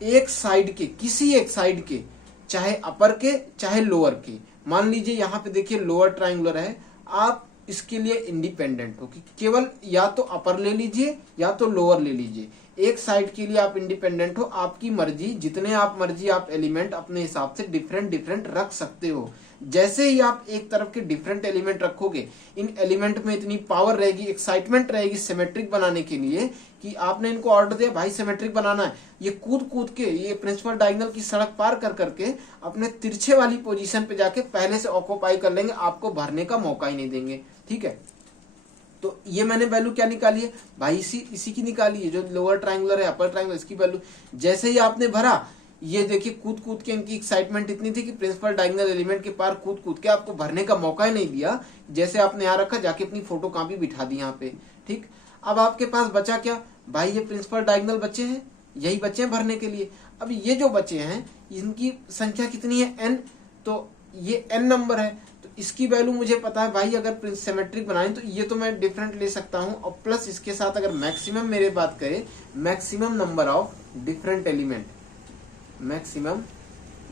एक साइड के, किसी एक साइड के, चाहे अपर के चाहे लोअर के, मान लीजिए यहाँ पे देखिए लोअर ट्राइंगुलर है, आप इसके लिए इंडिपेंडेंट हो कि केवल या तो अपर ले लीजिए या तो लोअर ले लीजिए, एक साइड के लिए आप इंडिपेंडेंट हो, आपकी मर्जी, जितने आप मर्जी आप एलिमेंट अपने हिसाब से डिफरेंट डिफरेंट रख सकते हो। जैसे ही आप एक तरफ के डिफरेंट एलिमेंट रखोगे, इन एलिमेंट में इतनी पावर रहेगी, एक्साइटमेंट रहेगी सिमेट्रिक बनाने के लिए कि आपने इनको ऑर्डर दिया भाई सिमेट्रिक बनाना है, ये कूद कूद के ये प्रिंसिपल डायगोनल की सड़क पार कर करके अपने तिरछे वाली पोजीशन पे जाके पहले से ऑक्यूपाई कर लेंगे, आपको भरने का मौका ही नहीं देंगे। ठीक है, तो ये मैंने वैल्यू क्या निकाली है भाई, इसी की निकाली है, जो लोअर ट्रायंगुलर है अपर ट्रायंगुलर, इसकी वैल्यू जैसे ही आपने भरा, ये देखिए कूद कूद के इनकी एक्साइटमेंट इतनी थी कि प्रिंसिपल डायगोनल एलिमेंट के पार कूद कूद के आपको भरने का मौका ही नहीं दिया। जैसे आपने यहाँ रखा, जाके अपनी फोटो कॉपी बिठा दी यहाँ पे। ठीक, अब आपके पास बचा क्या भाई, ये प्रिंसिपल डायगोनल बचे हैं, यही बचे हैं भरने के लिए। अब ये जो बचे हैं इनकी संख्या कितनी है, n, तो ये n नंबर है, तो इसकी वैल्यू मुझे पता है भाई, अगर सिमेट्रिक बनाए तो ये तो मैं डिफरेंट ले सकता हूं, और प्लस इसके साथ अगर मैक्सिमम मेरे बात करें, maximum number of different element, maximum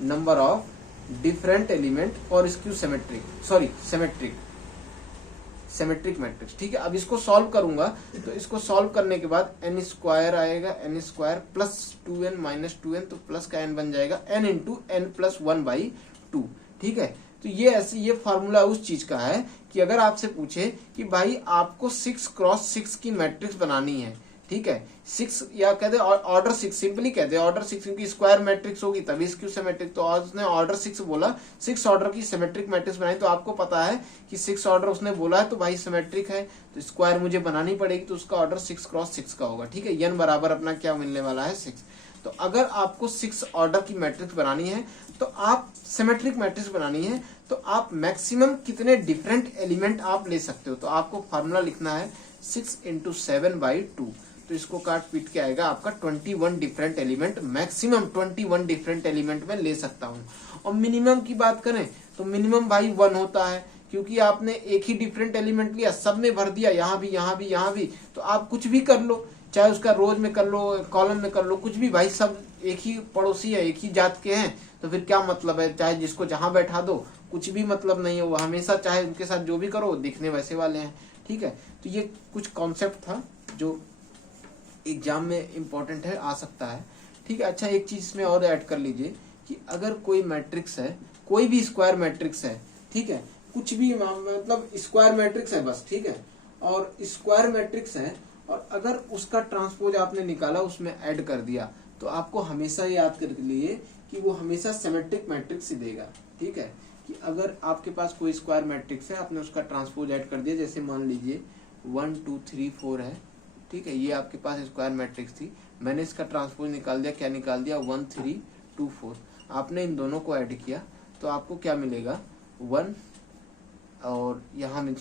number of different element और skew symmetric, sorry symmetric matrix. ठीक है, अब इसको सॉल्व करूंगा, तो इसको सॉल्व करने के बाद n स्क्वायर आएगा, n square plus 2n minus 2n, तो प्लस का n बन जाएगा n इंटू n प्लस 1/2। ठीक है, तो ये ऐसे ये फार्मूला उस चीज का है कि अगर आपसे पूछे कि भाई आपको 6x6 की मैट्रिक्स बनानी है, ठीक है, 6 या कहते ऑर्डर 6, सिंपली कहते हैं ऑर्डर 6, क्योंकि स्क्वायर मैट्रिक्स होगी तभी स्क्यू सिमेट्रिक, तो उसने ऑर्डर 6 बोला, 6 ऑर्डर की सिमेट्रिक मैट्रिक्स बनाई, तो आपको पता है कि 6 ऑर्डर उसने बोला है तो भाई सिमेट्रिक है, तो स्क्वायर मुझे बनानी पड़ेगी, तो उसका ऑर्डर 6x6 का होगा। ठीक है, n बराबर अपना क्या मिलने वाला है 6। तो अगर आपको 6 ऑर्डर की मैट्रिक्स बनानी है, तो आप सिमेट्रिक मैट्रिक्स बनानी है, तो आप मैक्सिमम कितने डिफरेंट एलिमेंट आप ले सकते हो, तो आपको फार्मूला लिखना है 6 इंटू 7/2, तो इसको काट पीट के आएगा आपका 21 different element, maximum 21 different element में ले सकता हूं। और मिनिमम की बात करें तो मिनिमम भाई 1 होता है, क्योंकि आपने एक ही डिफरेंट एलिमेंट लिया, सब में भर दिया, यहाँ भी यहाँ भी यहाँ भी, तो आप कुछ भी कर लो, चाहे उसका रोज में कर लो, कॉलम में कर लो, कुछ भी भाई, सब एक ही पड़ोसी है, एक ही जात के हैं, तो फिर क्या मतलब है, चाहे जिसको जहां बैठा दो, कुछ भी मतलब नहीं है, वो हमेशा चाहे उनके साथ जो भी करो दिखने वैसे वाले हैं। ठीक है, तो ये कुछ कॉन्सेप्ट था जो एग्जाम में इंपॉर्टेंट है, आ सकता है। ठीक है, अच्छा एक चीज इसमें और ऐड कर लीजिए कि अगर कोई मैट्रिक्स है, कोई भी स्क्वायर मैट्रिक्स है, ठीक है, कुछ भी मतलब स्क्वायर मैट्रिक्स है बस, ठीक है, और स्क्वायर मैट्रिक्स है, और अगर उसका ट्रांसपोज आपने निकाला, उसमें ऐड कर दिया, तो आपको हमेशा याद कर लिए कि वो हमेशा सिमेट्रिक मैट्रिक्स ही देगा। ठीक है, कि अगर आपके पास कोई स्क्वायर मैट्रिक्स है, आपने उसका ट्रांसपोज ऐड कर दिया, जैसे मान लीजिए 1 2 3 4 है, ठीक है, ये आपके पास स्क्वायर मैट्रिक्स थी, मैंने इसका ट्रांसपोज निकाल दिया, क्या निकाल दिया 1 3 2 4, आपने इन दोनों को ऐड किया, तो आपको क्या मिलेगा 1, और यहाँ मिल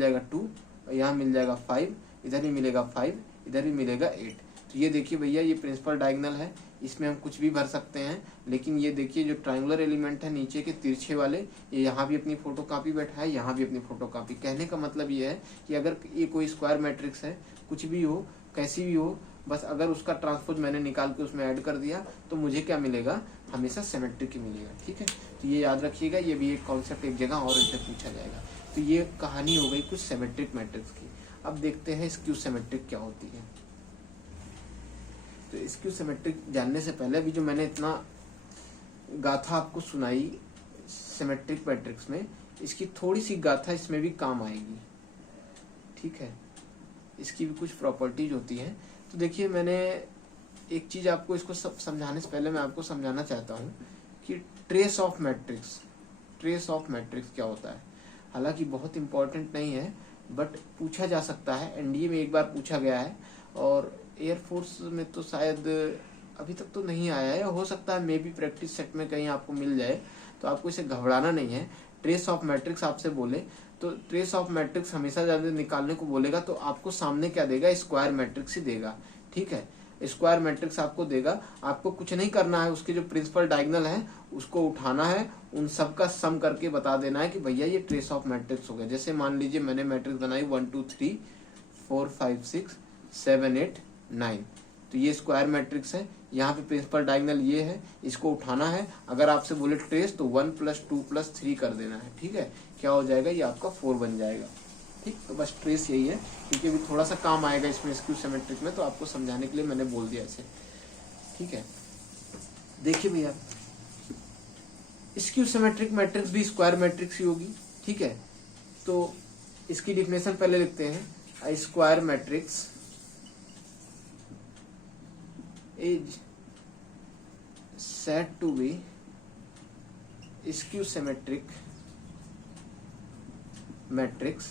जाएगा 2, और यहाँ मिल जाएगा 5, इधर भी मिलेगा 5, इधर भी मिलेगा 8। तो ये देखिए भैया, ये प्रिंसिपल डायगोनल है, इसमें हम कुछ भी भर सकते हैं, लेकिन ये देखिए जो ट्रायंगुलर एलिमेंट है नीचे के तिरछे वाले, ये यहाँ भी अपनी फोटो कॉपी बैठा है, यहाँ भी अपनी फोटो कॉपी। कहने का मतलब ये है कि अगर ये कोई स्क्वायर मैट्रिक्स है, कुछ भी हो, कैसी भी हो, बस अगर उसका ट्रांसपोज मैंने निकाल के उसमें ऐड कर दिया, तो मुझे क्या मिलेगा, हमेशा सिमेट्रिक ही मिलेगा। ठीक है, तो ये याद रखिएगा, ये भी एक कॉन्सेप्ट एक जगह और इनसे पूछा जाएगा। तो ये कहानी हो गई कुछ सिमेट्रिक मैट्रिक्स की। अब देखते हैं स्क्यू सिमेट्रिक क्या होती है। तो स्क्यू सिमेट्रिक जानने से पहले भी जो मैंने इतना गाथा आपको सुनाई सिमेट्रिक मैट्रिक्स में, इसकी थोड़ी सी गाथा इसमें भी काम आएगी। ठीक है, इसकी भी कुछ प्रॉपर्टीज होती हैं। तो देखिए, मैंने एक चीज आपको इसको सब समझाने से पहले मैं आपको समझाना चाहता हूँ कि ट्रेस ऑफ मैट्रिक्स क्या होता है। हालांकि बहुत इंपॉर्टेंट नहीं है, बट पूछा जा सकता है, एनडीए में एक बार पूछा गया है, और एयरफोर्स में तो शायद अभी तक तो नहीं आया है, हो सकता है मे बी प्रैक्टिस सेट में कहीं आपको मिल जाए, तो आपको इसे घबराना नहीं है। ट्रेस ऑफ मैट्रिक्स आपसे बोले तो ट्रेस ऑफ मैट्रिक्स हमेशा ज्यादा निकालने को बोलेगा, तो आपको सामने क्या देगा, स्क्वायर मैट्रिक्स ही देगा। ठीक है, स्क्वायर मैट्रिक्स आपको देगा, आपको कुछ नहीं करना है, उसके जो प्रिंसिपल डायगोनल है उसको उठाना है, उन सब का सम करके बता देना है कि भैया ये ट्रेस ऑफ मैट्रिक्स हो गया। जैसे मान लीजिए मैंने मैट्रिक्स बनाई 1 2 3 4 5 6 7 8 9, तो ये स्क्वायर मैट्रिक्स है, यहाँ पे प्रिंसिपल डायगोनल ये है, इसको उठाना है। अगर आपसे बोले ट्रेस, तो 1 + 2 + 3 कर देना है। ठीक है, क्या हो जाएगा, ये आपका 4 बन जाएगा। ठीक। तो बस ट्रेस यही है, क्योंकि अभी थोड़ा सा काम आएगा इसमें स्क्यू सिमेट्रिक में, तो आपको समझाने के लिए मैंने बोल दिया ऐसे, ठीक है। देखिए भैया, स्क्यू सिमेट्रिक मैट्रिक्स भी स्क्वायर मैट्रिक्स ही होगी, ठीक है। तो इसकी डिफिनेशन पहले लिखते हैं। A square matrix is said to be skew symmetric matrix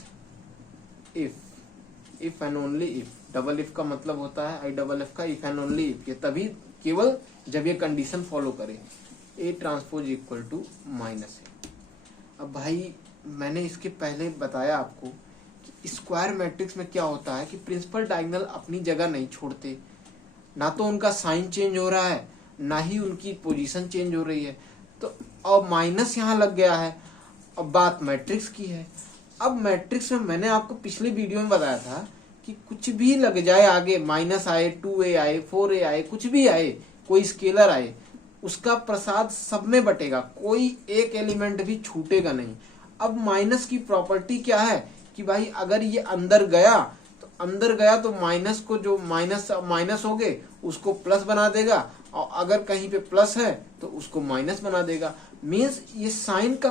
if and only if, double if का मतलब होता है आई डबल एफ का इफ एंड ओनली इफ, ये तभी केवल जब ये कंडीशन फॉलो करे, A transpose equal to minus A. अब भाई मैंने इसके पहले बताया आपको कि स्क्वायर मैट्रिक्स में क्या होता है कि प्रिंसिपल डायगोनल अपनी जगह नहीं छोड़ते, ना तो उनका साइन चेंज हो रहा है, ना ही उनकी पोजीशन चेंज हो रही है। तो अब माइनस यहाँ लग गया है, अब बात मैट्रिक्स की है। अब मैट्रिक्स में मैंने आपको पिछले वीडियो में बताया था कि कुछ भी लग जाए आगे, माइनस आए, 2a आए, 4a आए, कुछ भी आए, कोई स्केलर आए, उसका प्रसाद सब में बटेगा, कोई एक एलिमेंट भी छूटेगा नहीं। अब माइनस की प्रॉपर्टी क्या है कि भाई अगर ये अंदर गया तो माइनस को जो माइनस हो गए उसको प्लस बना देगा, और अगर कहीं पे प्लस है तो उसको माइनस बना देगा। मीन्स ये साइन का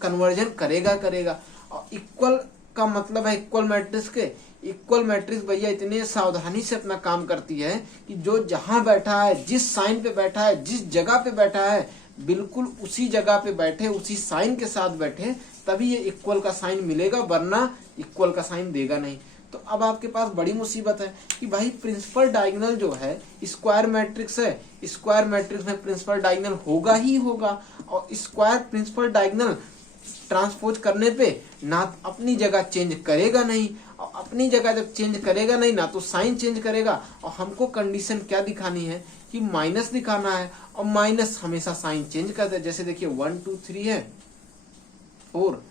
कन्वर्जन करेगा। और इक्वल का मतलब है इक्वल मैट्रिक्स के, इक्वल मैट्रिक्स भैया इतने सावधानी से अपना काम करती है कि जो जहां बैठा है, जिस साइन पे बैठा है, जिस जगह पे बैठा है, बिल्कुल उसी जगह पे बैठे, उसी साइन के साथ बैठे, तभी ये इक्वल का साइन मिलेगा, वरना इक्वल का साइन देगा नहीं। तो अब आपके पास बड़ी मुसीबत है कि भाई प्रिंसिपल डायगोनल जो है स्क्वायर मैट्रिक्स है, स्क्वायर मैट्रिक्स में प्रिंसिपल डायगोनल होगा ही होगा, और स्क्वायर प्रिंसिपल डायगोनल ट्रांसपोज करने पे ना अपनी जगह चेंज करेगा नहीं, और अपनी जगह जब चेंज करेगा नहीं ना तो साइन चेंज करेगा। और हमको कंडीशन क्या दिखानी है कि माइनस दिखाना है, और माइनस हमेशा साइन चेंज करता है। जैसे देखिए 1 2 3 है, 4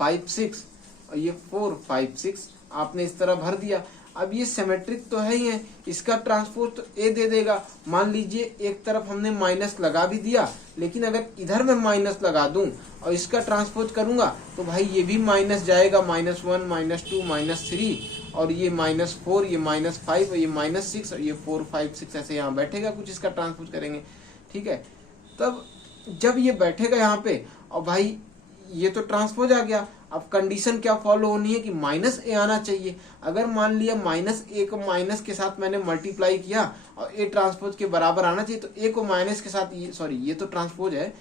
5 6, और ये 4 5 6 आपने इस तरह भर दिया। अब ये सिमेट्रिक तो है ही है, इसका ट्रांसपोज तो ए दे देगा। मान लीजिए एक तरफ हमने माइनस लगा भी दिया, लेकिन अगर इधर मैं माइनस लगा दूं और इसका ट्रांसपोज करूंगा तो भाई ये भी माइनस जाएगा, -1 -2 -3, और ये -4, ये -5, ये -6, और ये 4 5 6 ऐसे यहाँ बैठेगा, कुछ इसका ट्रांसपोज करेंगे, ठीक है। तब जब ये बैठेगा यहाँ पे, और भाई ये तो ट्रांसपोज आ गया, अब कंडीशन क्या फॉलो होनी है कि माइनस ए आना चाहिए। अगर मान लिया माइनस ए को माइनस के साथ मैंने मल्टीप्लाई किया और ए ट्रांसपोज के बराबर आना चाहिए, तो ए को माइनस के साथ, ये तो ट्रांसपोज है।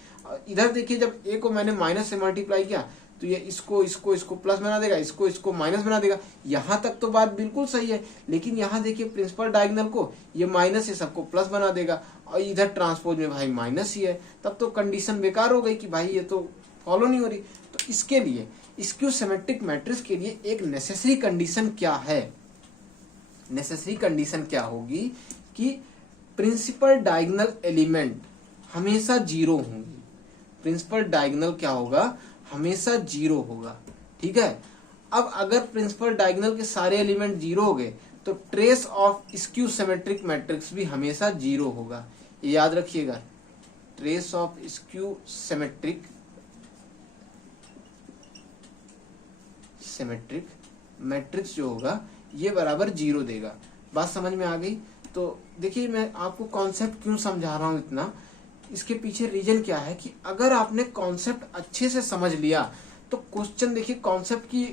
इधर देखिए जब ए को मैंने माइनस से मल्टीप्लाई किया तो ये इसको प्लस बना देगा, इसको माइनस बना देगा। यहाँ तक तो बात बिल्कुल सही है, लेकिन यहाँ देखिए प्रिंसिपल डायगोनल को ये माइनस से सबको प्लस बना देगा, और इधर ट्रांसपोज में भाई माइनस ही है, तब तो कंडीशन बेकार हो गई कि भाई ये तो फॉलो नहीं हो रही। तो इसके लिए स्क्यू सिमेट्रिक मैट्रिक्स के लिए एक नेसेसरी कंडीशन क्या है? नेसेसरी कंडीशन क्या होगी कि प्रिंसिपल डायगोनल एलिमेंट हमेशा जीरो होंगी। प्रिंसिपल डायगोनल क्या होगा? हमेशा जीरो होगा, ठीक है। अब अगर प्रिंसिपल डायगोनल के सारे एलिमेंट जीरो हो गए तो trace of skew symmetric matrix भी हमेशा जीरो होगा, ये याद रखिएगा। Trace of skew symmetric matrix जो होगा ये बराबर जीरो देगा। बात समझ में आ गई? तो देखिए मैं आपको कॉन्सेप्ट क्यों समझा रहा हूं इतना, इसके पीछे रीजन क्या है कि अगर आपने कॉन्सेप्ट अच्छे से समझ लिया तो क्वेश्चन, देखिए कॉन्सेप्ट की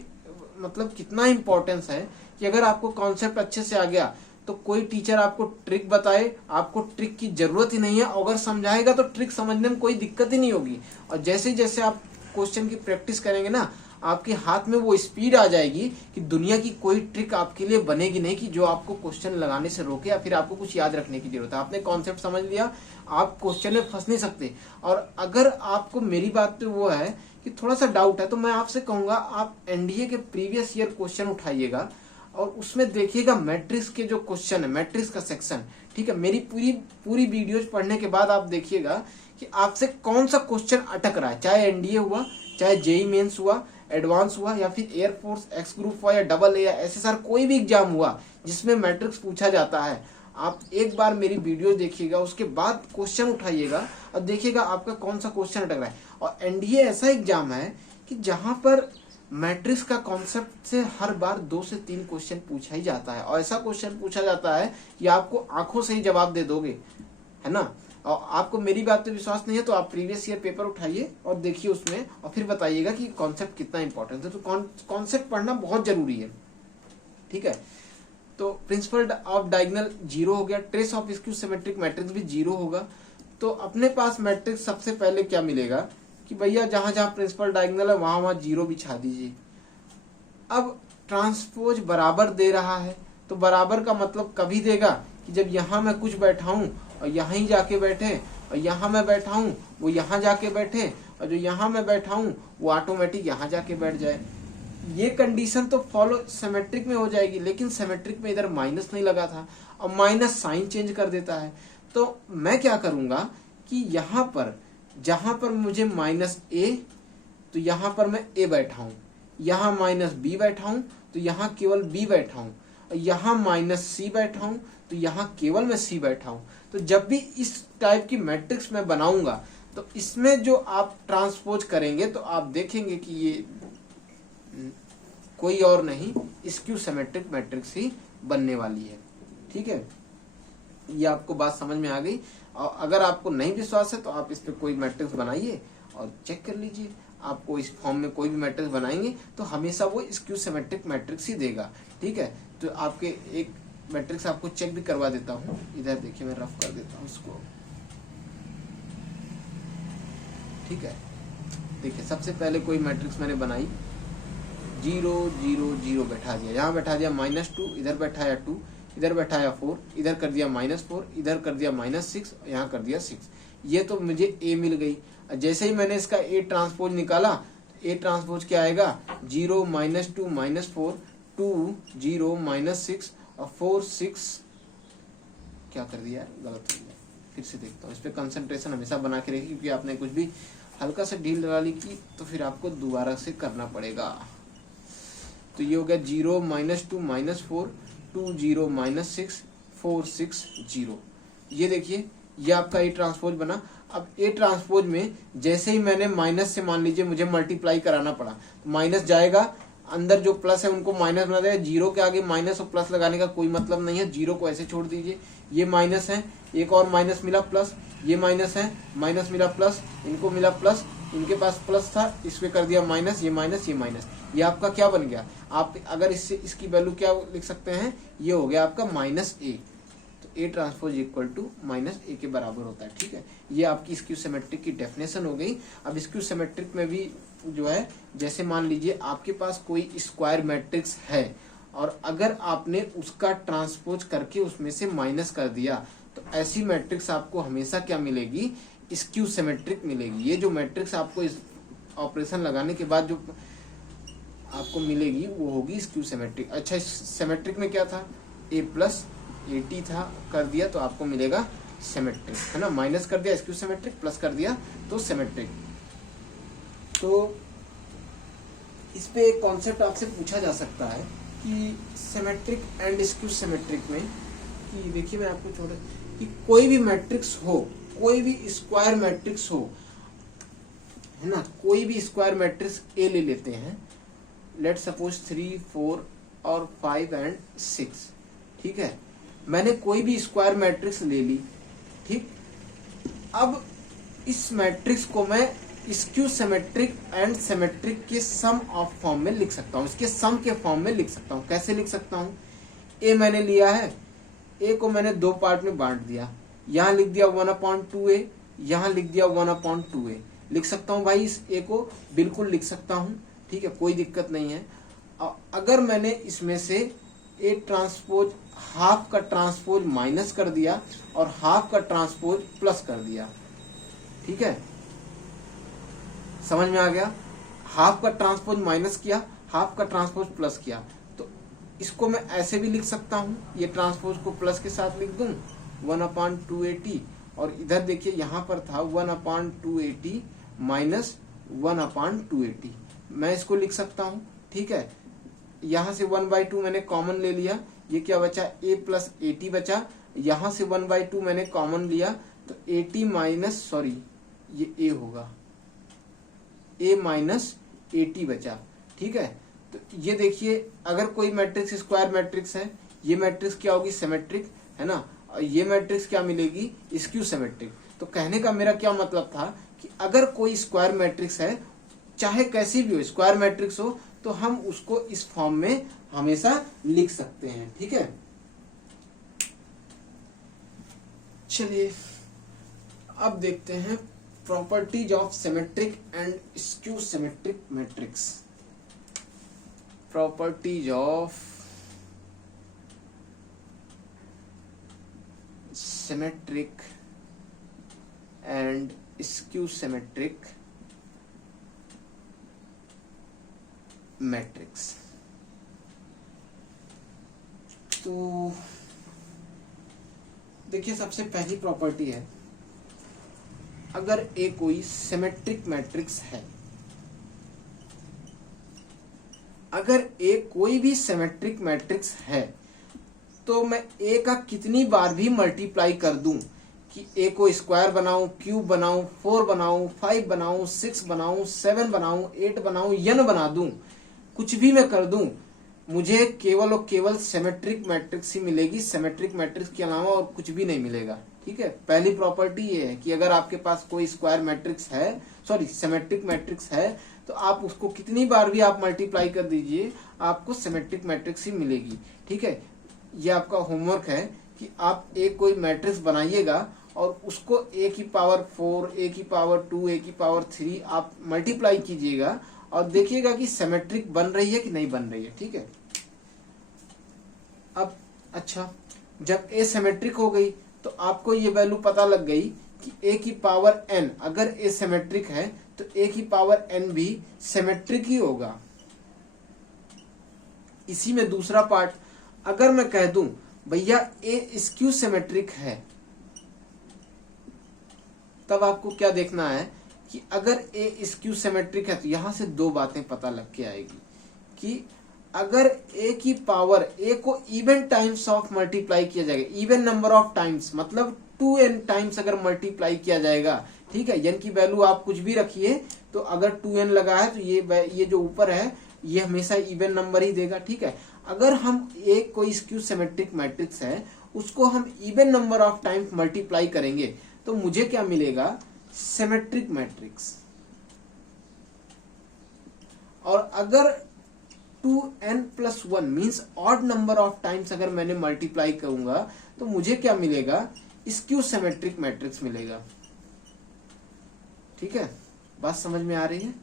मतलब कितना इंपॉर्टेंस है कि अगर आपको कॉन्सेप्ट अच्छे से आ गया तो कोई टीचर आपको ट्रिक बताए, आपको ट्रिक की जरूरत ही नहीं है। अगर समझाएगा तो ट्रिक समझने में कोई दिक्कत ही नहीं होगी, और जैसे जैसे आप क्वेश्चन की प्रैक्टिस करेंगे ना, आपके हाथ में वो स्पीड आ जाएगी कि दुनिया की कोई ट्रिक आपके लिए बनेगी नहीं कि जो आपको क्वेश्चन लगाने से रोके या फिर आपको कुछ याद रखने की जरूरत है। आपने कॉन्सेप्ट समझ लिया, आप क्वेश्चन में फंस नहीं सकते। और अगर आपको मेरी बात पे वो है कि थोड़ा सा डाउट है, तो मैं आपसे कहूंगा आप एनडीए के प्रीवियस ईयर क्वेश्चन उठाइएगा और उसमें देखिएगा मैट्रिक्स के जो क्वेश्चन है, मैट्रिक्स का सेक्शन, ठीक है। मेरी पूरी वीडियोज पढ़ने के बाद आप देखिएगा कि आपसे कौन सा क्वेश्चन अटक रहा है, चाहे एनडीए हुआ, चाहे जेई मेंस हुआ, एडवांस हुआ, या फिर एयरफोर्स एक्स ग्रुप हुआ, या डबल ए या एसएसआर, कोई भी एग्जाम हुआ जिसमें मैट्रिक्स पूछा जाता है। आप एक बार मेरी वीडियो देखिएगा, उसके बाद क्वेश्चन उठाइएगा और देखिएगा आपका कौन सा क्वेश्चन अटक रहा है। और एनडीए ऐसा एग्जाम है कि जहां पर मैट्रिक्स का कॉन्सेप्ट से हर बार 2 से 3 क्वेश्चन पूछा ही जाता है, और ऐसा क्वेश्चन पूछा जाता है कि आपको आंखों से ही जवाब दे दोगे, है ना। और आपको मेरी बात पे विश्वास नहीं है तो आप प्रीवियस ईयर पेपर उठाइए और देखिए उसमें, और फिर बताइएगा कि कॉन्सेप्ट कितना इंपॉर्टेंट है। तो कॉन्सेप्ट पढ़ना बहुत जरूरी है, ठीक है। तो प्रिंसिपल ऑफ डायगोनल 0 हो गया, trace of skew symmetric matrix भी 0 होगा। तो अपने पास मैट्रिक्स सबसे पहले क्या मिलेगा कि भैया जहां जहां प्रिंसिपल डायगोनल है वहां वहां 0 बिछा दीजिए। अब ट्रांसपोज बराबर दे रहा है, तो बराबर का मतलब कभी देगा कि जब यहां मैं कुछ बैठाऊं और यहां ही जाके बैठे, और यहां मैं बैठाऊं वो यहां जाके बैठे, और जो यहां मैं बैठाऊं वो ऑटोमेटिक यहां जाके बैठ जाए। ये कंडीशन तो फॉलो सिमेट्रिक में हो जाएगी, लेकिन सिमेट्रिक में इधर माइनस नहीं लगा था, अब माइनस साइन चेंज कर देता है। तो मैं क्या करूंगा कि यहां पर जहां पर मुझे माइनस ए, तो यहां पर मैं ए बैठाऊं, यहां माइनस बी बैठाऊं तो यहां केवल बी बैठाऊं, और यहां माइनस सी बैठाऊं तो यहां केवल मैं सी बैठाऊं। तो जब भी इस टाइप की मैट्रिक्स मैं बनाऊंगा तो इसमें जो आप ट्रांसपोज करेंगे तो आप देखेंगे कि ये कोई और नहीं स्क्यू सिमेट्रिक मैट्रिक्स ही बनने वाली है, ठीक है। ये आपको बात समझ में आ गई। और अगर आपको नहीं विश्वास है तो आप इस पे कोई मैट्रिक्स बनाइए और चेक कर लीजिए। आपको इस फॉर्म में कोई भी मैट्रिक्स बनाएंगे तो हमेशा वो स्क्यू सिमेट्रिक मैट्रिक्स ही देगा, ठीक है। तो आपके एक मैट्रिक्स आपको चेक भी करवा देता हूँ, इधर देखिए मैं रफ कर देता हूँ इसको, ठीक है। देखिए सबसे पहले कोई मैट्रिक्स मैंने बनाई, 0 0 0 बैठा दिया, यहाँ बैठा दिया -2, इधर बैठाया 2, इधर बैठाया 4, इधर कर दिया -4, इधर कर दिया -6, यहाँ कर दिया 6। ये तो मुझे ए मिल गई। जैसे ही मैंने इसका ए ट्रांसपोज निकाला, ए ट्रांसपोज क्या आएगा, 0 -2 -4 2 0 -6 और 4 6, क्या कर दिया, गलत कर दिया। फिर से देखता हूँ, इस पे कंसंट्रेशन हमेशा बना के रखिए, क्योंकि आपने कुछ भी हल्का सा ढील डाली की तो फिर आपको दोबारा से करना पड़ेगा। तो ये हो गया 0 -2 -4 2 0 -6 4 6 0। ये देखिए ये आपका ए ट्रांसपोज बना। अब ए ट्रांसपोज में जैसे ही मैंने माइनस से, मान लीजिए मुझे मल्टीप्लाई कराना पड़ा, तो माइनस जाएगा, अंदर जो प्लस है उनको माइनस बना देगा। 0 के आगे माइनस और प्लस लगाने का कोई मतलब नहीं है, 0 को ऐसे छोड़ दीजिए। ये माइनस है, एक और माइनस मिला प्लस, ये माइनस है, माइनस मिला प्लस, इनको मिला प्लस, इनके पास प्लस था, इस पे कर दिया माइनस, ये माइनस ये माइनस। ये आपका क्या बन गया, आप अगर इससे इसकी वैल्यू क्या लिख सकते हैं, ये हो गया आपका -a। तो A transpose equal to -a के बराबर होता है, ठीक है। ये आपकी स्क्यू सिमेट्रिक की डेफिनेशन हो गई। अब स्क्यू सिमेट्रिक में भी जो है, जैसे मान लीजिए आपके पास कोई स्क्वायर मैट्रिक्स है और अगर आपने उसका ट्रांसपोज करके उसमें से माइनस कर दिया, तो ऐसी मैट्रिक्स आपको हमेशा क्या मिलेगी, स्क्यू सिमेट्रिक मिलेगी। ये जो मैट्रिक्स आपको इस ऑपरेशन लगाने के बाद जो आपको मिलेगी वो होगी स्क्यू सिमेट्रिक। अच्छा, सिमेट्रिक में क्या था, a + at था, कर दिया तो आपको मिलेगा सिमेट्रिक, है ना। माइनस कर दिया स्क्यू सिमेट्रिक, प्लस कर दिया तो सिमेट्रिक। तो इस पे एक कॉन्सेप्ट आपसे पूछा जा सकता है कि सिमेट्रिक एंड स्क्यू सिमेट्रिक में, कि देखिए मैं आपको छोड़, कि कोई भी मैट्रिक्स हो, कोई भी स्क्वायर मैट्रिक्स हो, है ना, कोई भी स्क्वायर मैट्रिक्स ए ले लेते हैं, लेट सपोज 3 4 और 5 एंड 6, ठीक है। मैंने कोई भी स्क्वायर मैट्रिक्स ले ली, ठीक। अब इस मैट्रिक्स को मैं स्क्यू सिमेट्रिक एंड सिमेट्रिक के सम ऑफ फॉर्म में लिख सकता हूँ, इसके सम के फॉर्म में लिख सकता हूँ। कैसे लिख सकता हूँ, ए मैंने लिया है, ए को मैंने 2 पार्ट में बांट दिया, यहाँ लिख दिया 1/2a, यहाँ लिख दिया 1/2a। लिख सकता हूँ भाई इस ए को, बिल्कुल लिख सकता हूँ, ठीक है, कोई दिक्कत नहीं है। अगर मैंने इसमें से ए ट्रांसपोज हाफ का ट्रांसपोज माइनस कर दिया और हाफ का ट्रांसपोज प्लस कर दिया, ठीक है, समझ में आ गया। हाफ का ट्रांसपोज माइनस किया, हाफ का ट्रांसपोज प्लस किया, तो इसको मैं ऐसे भी लिख सकता हूं, ये ट्रांसपोज को प्लस के साथ लिख दूं 1/280, और इधर देखिए यहां पर था 1/280 माइनस 1/280, मैं इसको लिख सकता हूं, ठीक है। यहां से 1/2 मैंने कॉमन ले लिया, ये क्या बचा, a + at बचा। यहां से 1/2 मैंने कॉमन लिया तो 80 माइनस, सॉरी ये a होगा, a - 80 बचा। ठीक है। तो ये देखिए, अगर कोई मैट्रिक्स स्क्वायर मैट्रिक्स है, ये मैट्रिक्स क्या होगी, सिमेट्रिक, है ना, और ये मैट्रिक्स क्या मिलेगी, स्क्यू सिमेट्रिक। तो कहने का मेरा क्या मतलब था कि अगर कोई स्क्वायर मैट्रिक्स है, चाहे कैसी भी हो, स्क्वायर मैट्रिक्स हो, तो हम उसको इस फॉर्म में हमेशा लिख सकते हैं। ठीक है, चलिए अब देखते हैं properties of symmetric and skew symmetric matrix. Properties of symmetric and skew symmetric matrix. तो देखिए, सबसे पहली प्रॉपर्टी है, अगर ए कोई सिमेट्रिक मैट्रिक्स है, अगर ए कोई भी सिमेट्रिक मैट्रिक्स है, तो मैं ए का कितनी बार भी मल्टीप्लाई कर दूं, कि ए को स्क्वायर बनाऊं, क्यूब बनाऊं, 4 बनाऊं, 5 बनाऊं, 6 बनाऊं, 7 बनाऊं, 8 बनाऊं, n बना दूं, कुछ भी मैं कर दूं, मुझे केवल और केवल सिमेट्रिक मैट्रिक्स ही मिलेगी, सिमेट्रिक मैट्रिक्स के अलावा और कुछ भी नहीं मिलेगा। ठीक है, पहली प्रॉपर्टी ये है कि अगर आपके पास कोई स्क्वायर मैट्रिक्स है, सॉरी सिमेट्रिक मैट्रिक्स है, तो आप उसको कितनी बार भी आप मल्टीप्लाई कर दीजिए, आपको सिमेट्रिक मैट्रिक्स ही मिलेगी। ठीक है, ये आपका होमवर्क है कि आप एक कोई मैट्रिक्स बनाइएगा और उसको ए की पावर 4, ए की पावर 2, ए की पावर 3 आप मल्टीप्लाई कीजिएगा और देखिएगा कि सिमेट्रिक बन रही है कि नहीं बन रही है। ठीक है, अब अच्छा, जब ए सिमेट्रिक हो गई तो आपको ये वैल्यू पता लग गई कि ए की पावर n, अगर ए सिमेट्रिक है तो ए की पावर n भी सिमेट्रिक ही होगा। इसी में दूसरा पार्ट, अगर मैं कह दूं भैया ए स्क्यू सिमेट्रिक है, तब आपको क्या देखना है कि अगर ए स्क्यू सिमेट्रिक है, तो यहां से दो बातें पता लग के आएगी कि अगर ए की पावर, ए को इवन टाइम्स ऑफ मल्टीप्लाई किया जाएगा, इवन नंबर ऑफ टाइम्स, मतलब 2n टाइम्स अगर मल्टीप्लाई किया जाएगा, ठीक है, n की वैल्यू आप कुछ भी रखिए, तो अगर 2n लगा है तो ये जो ऊपर है ये हमेशा इवन नंबर ही देगा। ठीक है, अगर हम एक कोई स्क्यू सिमेट्रिक मैट्रिक्स है, उसको हम even number of times multiply करेंगे, तो मुझे क्या मिलेगा, सिमेट्रिक मैट्रिक्स। और अगर 2n+1 means odd number of times अगर मैंने मल्टीप्लाई करूंगा, तो मुझे क्या मिलेगा, स्क्यू सिमेट्रिक मैट्रिक्स मिलेगा। ठीक है, बात समझ में आ रही है।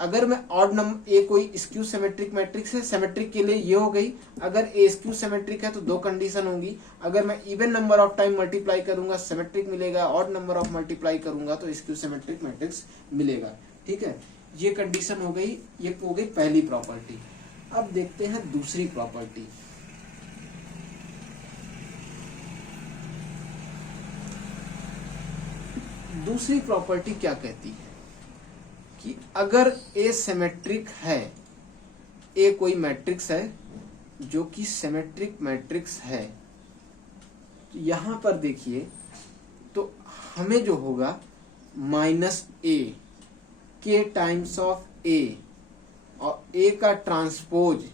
अगर मैं ऑड नंबर, ए कोई स्क्यू सिमेट्रिक मैट्रिक्स है, सिमेट्रिक के लिए ये हो गई, अगर ए स्क्यू सिमेट्रिक है तो दो कंडीशन होंगी, अगर मैं even number of time multiply करूंगा सिमेट्रिक मिलेगा, ऑड नंबर ऑफ मल्टीप्लाई करूंगा तो स्क्यू सिमेट्रिक मैट्रिक्स मिलेगा। ठीक है, ये कंडीशन हो गई, ये हो गई पहली प्रॉपर्टी। अब देखते हैं दूसरी प्रॉपर्टी। दूसरी प्रॉपर्टी क्या कहती है कि अगर ए सिमेट्रिक है, ए कोई मैट्रिक्स है जो कि सिमेट्रिक मैट्रिक्स है, तो यहां पर देखिए, तो हमें जो होगा -a के टाइम्स ऑफ a और a का ट्रांसपोज,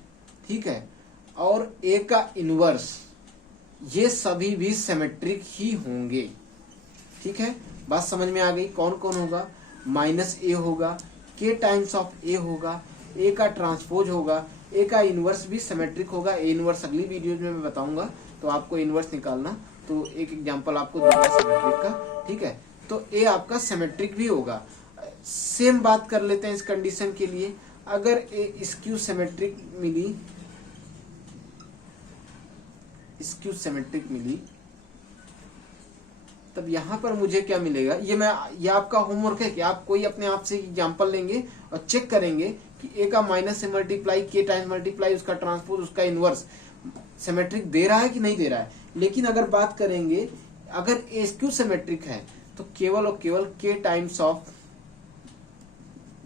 ठीक है, और a का इनवर्स, ये सभी भी सिमेट्रिक ही होंगे। ठीक है, बात समझ में आ गई। कौन कौन होगा, -a होगा, k टाइम्स ऑफ a होगा, a का ट्रांसपोज होगा, a का इनवर्स भी सिमेट्रिक होगा। a इनवर्स अगली वीडियो में मैं बताऊंगा, तो आपको इनवर्स निकालना, तो एक एग्जांपल आपको दूंगा सिमेट्रिक का। ठीक है, तो a आपका सिमेट्रिक भी होगा। सेम बात कर लेते हैं इस कंडीशन के लिए, अगर a स्क्यू सिमेट्रिक मिली, स्क्यू सिमेट्रिक मिली, तब यहां पर मुझे क्या मिलेगा, ये आपका होमवर्क है कि आप कोई अपने आप से एग्जांपल लेंगे और चेक करेंगे कि ए का माइनस से मल्टीप्लाई, के टाइम्स मल्टीप्लाई, उसका ट्रांसपोज, उसका इनवर्स सिमेट्रिक दे रहा है कि नहीं दे रहा है। लेकिन अगर बात करेंगे, अगर ए स्क्यू सिमेट्रिक है, तो केवल और केवल के टाइम्स ऑफ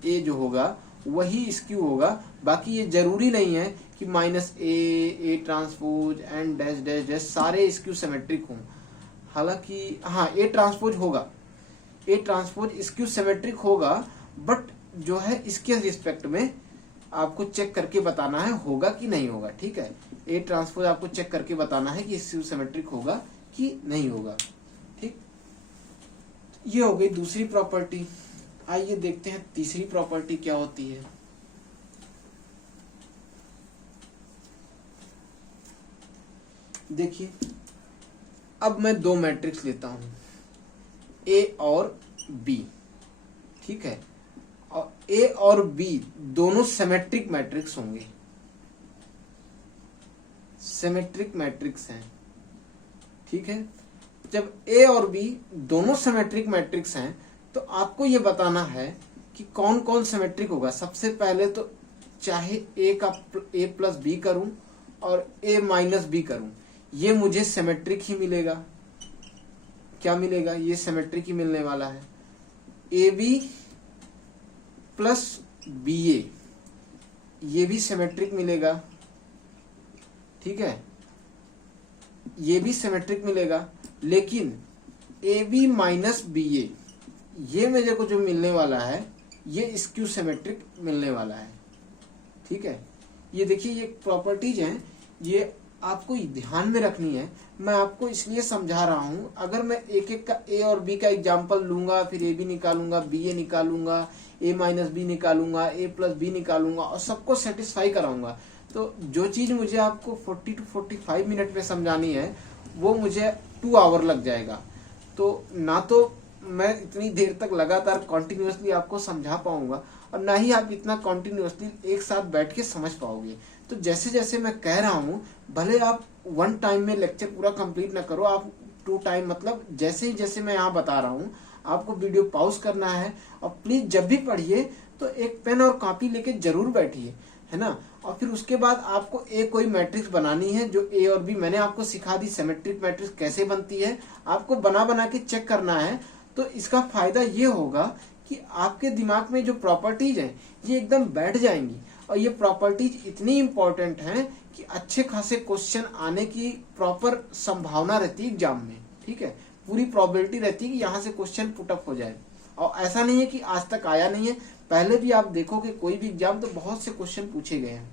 ए जो होगा वही स्क्यू होगा। बाकी ये जरूरी नहीं है कि -a, transpose and dash dash dash सारे स्क्यू सिमेट्रिक हों। हालांकि हाँ, ए ट्रांसपोज होगा, ए ट्रांसपोज स्क्यू सिमेट्रिक होगा, बट जो है इसके रिस्पेक्ट में आपको चेक करके बताना है होगा कि नहीं होगा। ठीक है, ए ट्रांसपोज आपको चेक करके बताना है कि स्क्यू सिमेट्रिक होगा कि नहीं होगा। ठीक, ये हो गई दूसरी प्रॉपर्टी। आइए देखते हैं तीसरी प्रॉपर्टी क्या होती है। देखिए, अब मैं दो मैट्रिक्स लेता हूं, ए और बी। ठीक है, और ए और बी दोनों सिमेट्रिक मैट्रिक्स होंगे, सिमेट्रिक मैट्रिक्स हैं। ठीक है, जब ए और बी दोनों सिमेट्रिक मैट्रिक्स हैं तो आपको ये बताना है कि कौन कौन सिमेट्रिक होगा। सबसे पहले तो चाहे ए का ए प्लस बी करूं और ए माइनस बी करूं, ये मुझे सिमेट्रिक ही मिलेगा। क्या मिलेगा? ये सिमेट्रिक ही मिलने वाला है। ए बी प्लस बी ए, ये भी सिमेट्रिक मिलेगा। ठीक है, ये भी सिमेट्रिक मिलेगा। लेकिन ए बी माइनस बी ए, ये मेरे को जो मिलने वाला है ये स्क्यू सिमेट्रिक मिलने वाला है। ठीक है, ये देखिए, ये प्रॉपर्टीज हैं, ये आपको ध्यान में रखनी है। मैं आपको इसलिए समझा रहा हूं, अगर मैं एक एक का ए और बी का एग्जांपल लूंगा, फिर ए बी निकालूंगा, बी ए निकालूंगा, ए माइनस बी निकालूंगा, ए प्लस बी निकालूंगा और सबको सेटिस्फाई कराऊंगा, तो जो चीज मुझे आपको 40 to 45 मिनट में समझानी है वो मुझे 2 आवर लग जाएगा। तो ना तो मैं इतनी देर तक लगातार कॉन्टिन्यूसली आपको समझा पाऊंगा और ना ही आप इतना कॉन्टिन्यूसली एक साथ बैठ के समझ पाओगे। तो जैसे जैसे मैं कह रहा हूँ, भले आप 1 टाइम में लेक्चर पूरा कंप्लीट ना करो, आप 2 टाइम, मतलब जैसे ही जैसे मैं यहाँ बता रहा हूँ आपको वीडियो पॉज करना है। और प्लीज जब भी पढ़िए तो एक पेन और कॉपी लेके जरूर बैठिए, है ना। और फिर उसके बाद आपको एक कोई मैट्रिक्स बनानी है जो ए और बी, मैंने आपको सिखा दी सिमेट्रिक मैट्रिक्स कैसे बनती है, आपको बना बना के चेक करना है। तो इसका फायदा ये होगा कि आपके दिमाग में जो प्रॉपर्टीज हैं ये एकदम बैठ जाएंगी। और ये प्रॉपर्टीज इतनी इंपॉर्टेंट हैं कि अच्छे खासे क्वेश्चन आने की प्रॉपर संभावना रहती है एग्जाम में। ठीक है, पूरी प्रोबेबिलिटी रहती है कि यहाँ से क्वेश्चन पुटअप हो जाए। और ऐसा नहीं है कि आज तक आया नहीं है, पहले भी आप देखो कि कोई भी एग्जाम तो बहुत से क्वेश्चन पूछे गए हैं।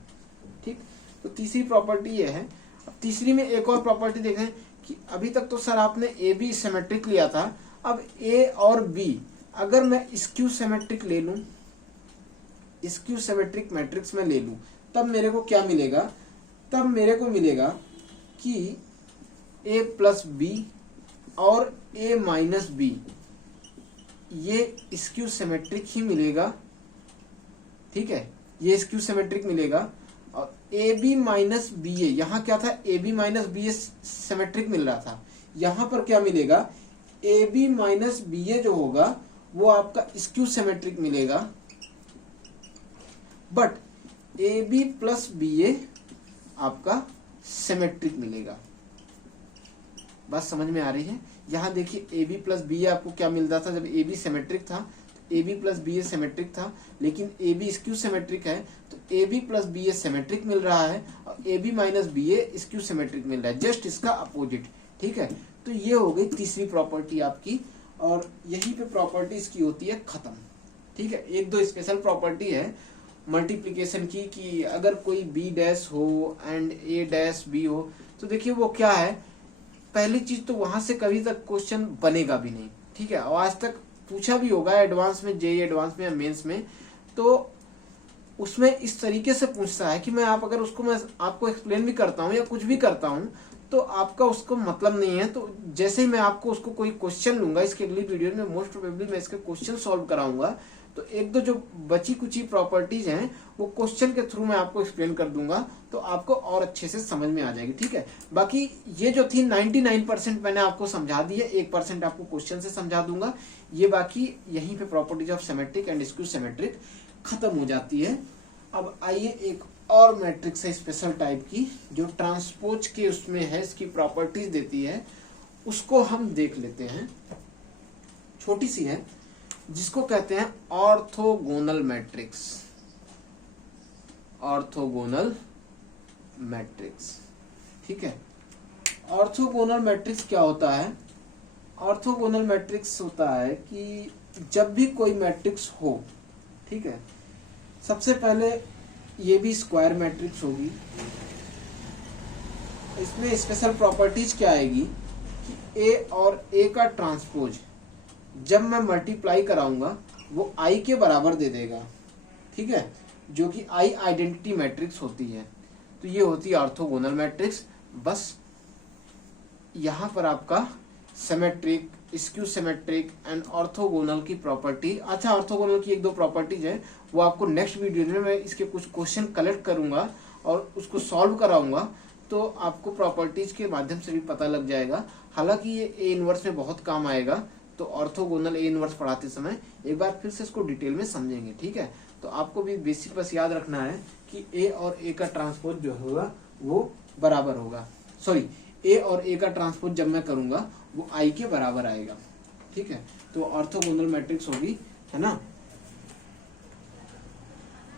ठीक, तो तीसरी प्रॉपर्टी ये है। अब तीसरी में एक और प्रॉपर्टी देखें कि अभी तक तो सर आपने ए बी सिमेट्रिक लिया था, अब ए और बी अगर मैं स्क्यू सिमेट्रिक ले लूं, स्क्यू सिमेट्रिक मैट्रिक्स में ले लूं, तब मेरे को क्या मिलेगा? तब मेरे को मिलेगा कि ए प्लस बी और ए माइनस बी ये स्क्यू सिमेट्रिक ही मिलेगा। ठीक है, ये स्क्यू सिमेट्रिक मिलेगा। और A B minus B A, यहाँ क्या था? A B minus B A symmetric मिल रहा था, यहाँ पर क्या मिलेगा? A B minus B A जो होगा वो आपका स्क्यू सिमेट्रिक मिलेगा। But A B plus B A आपका सिमेट्रिक मिलेगा। बात समझ में आ रही है? यहां देखिए, A B plus B A आपको क्या मिलता था जब ए बी सिमेट्रिक था? A B plus B A symmetric था, लेकिन ए बी स्क्यू सिमेट्रिक है तो A B plus B A symmetric मिल रहा है और A B minus B A skew symmetric मिल रहा है, जस्ट इसका अपोजिट। ठीक है, तो ये हो गई तीसरी प्रॉपर्टी आपकी, और यहीं पे प्रॉपर्टी इसकी होती है खत्म। ठीक है, एक दो स्पेशल प्रॉपर्टी है मल्टीप्लिकेशन की, कि अगर कोई बी डैश हो एंड ए डैश बी हो, तो देखिए वो क्या है, पहली चीज तो वहां से कभी तक क्वेश्चन बनेगा भी नहीं। ठीक है, और आज तक पूछा भी होगा एडवांस में, जेईई एडवांस में या मेंस में, तो उसमें इस तरीके से पूछता है कि मैं अगर उसको मैं आपको एक्सप्लेन भी करता हूँ या कुछ भी करता हूँ तो आपका उसको मतलब नहीं है। तो जैसे ही मैं आपको उसको कोई क्वेश्चन लूंगा, इसके अगली वीडियो में मोस्ट प्रोबेबली मैं इसके क्वेश्चन सॉल्व कराऊंगा, तो एक दो जो बची कुची प्रॉपर्टीज हैं वो क्वेश्चन के थ्रू मैं आपको एक्सप्लेन कर दूंगा, तो आपको और अच्छे से समझ में आ जाएगी। ठीक है, बाकी ये जो थी 99% मैंने आपको समझा दी है, 1% आपको क्वेश्चन से समझा दूंगा। ये बाकी यहीं पे properties of symmetric and skew symmetric खत्म हो जाती है। अब आइए एक और मैट्रिक्स है स्पेशल टाइप की, जो ट्रांसपोज के उसमें है, इसकी प्रॉपर्टीज देती है, उसको हम देख लेते हैं। छोटी सी है, जिसको कहते हैं ऑर्थोगोनल मैट्रिक्स। ऑर्थोगोनल मैट्रिक्स, ठीक है। ऑर्थोगोनल मैट्रिक्स क्या होता है? ऑर्थोगोनल मैट्रिक्स होता है कि जब भी कोई मैट्रिक्स हो, ठीक है, सबसे पहले ये भी स्क्वायर मैट्रिक्स होगी। इसमें स्पेशल प्रॉपर्टीज क्या आएगी कि ए और ए का ट्रांसपोज जब मैं मल्टीप्लाई कराऊंगा वो आई के बराबर दे देगा, ठीक है, जो कि आई आइडेंटिटी मैट्रिक्स होती है। तो ये होती है ऑर्थोगोनल मैट्रिक्स। बस यहाँ पर आपका symmetric, skew symmetric and orthogonal की प्रॉपर्टी, अच्छा ऑर्थोगोनल की एक दो प्रॉपर्टीज है वो आपको नेक्स्ट वीडियो में मैं इसके कुछ क्वेश्चन कलेक्ट करूंगा और उसको सॉल्व कराऊंगा, तो आपको प्रॉपर्टीज के माध्यम से भी पता लग जाएगा। हालांकि ये ए इनवर्स में बहुत काम आएगा, तो ऑर्थोगोनल ए इनवर्स पढ़ाते समय एक बार फिर से इसको डिटेल में समझेंगे, ठीक है। तो आपको भी बेसिक बस याद रखना है कि ए और ए का ट्रांसपोज जो होगा वो बराबर होगा, सॉरी ए और ए का ट्रांसपोज जब मैं करूंगा वो आई के बराबर आएगा, ठीक है। तो ऑर्थोगोनल मैट्रिक्स होगी, है ना।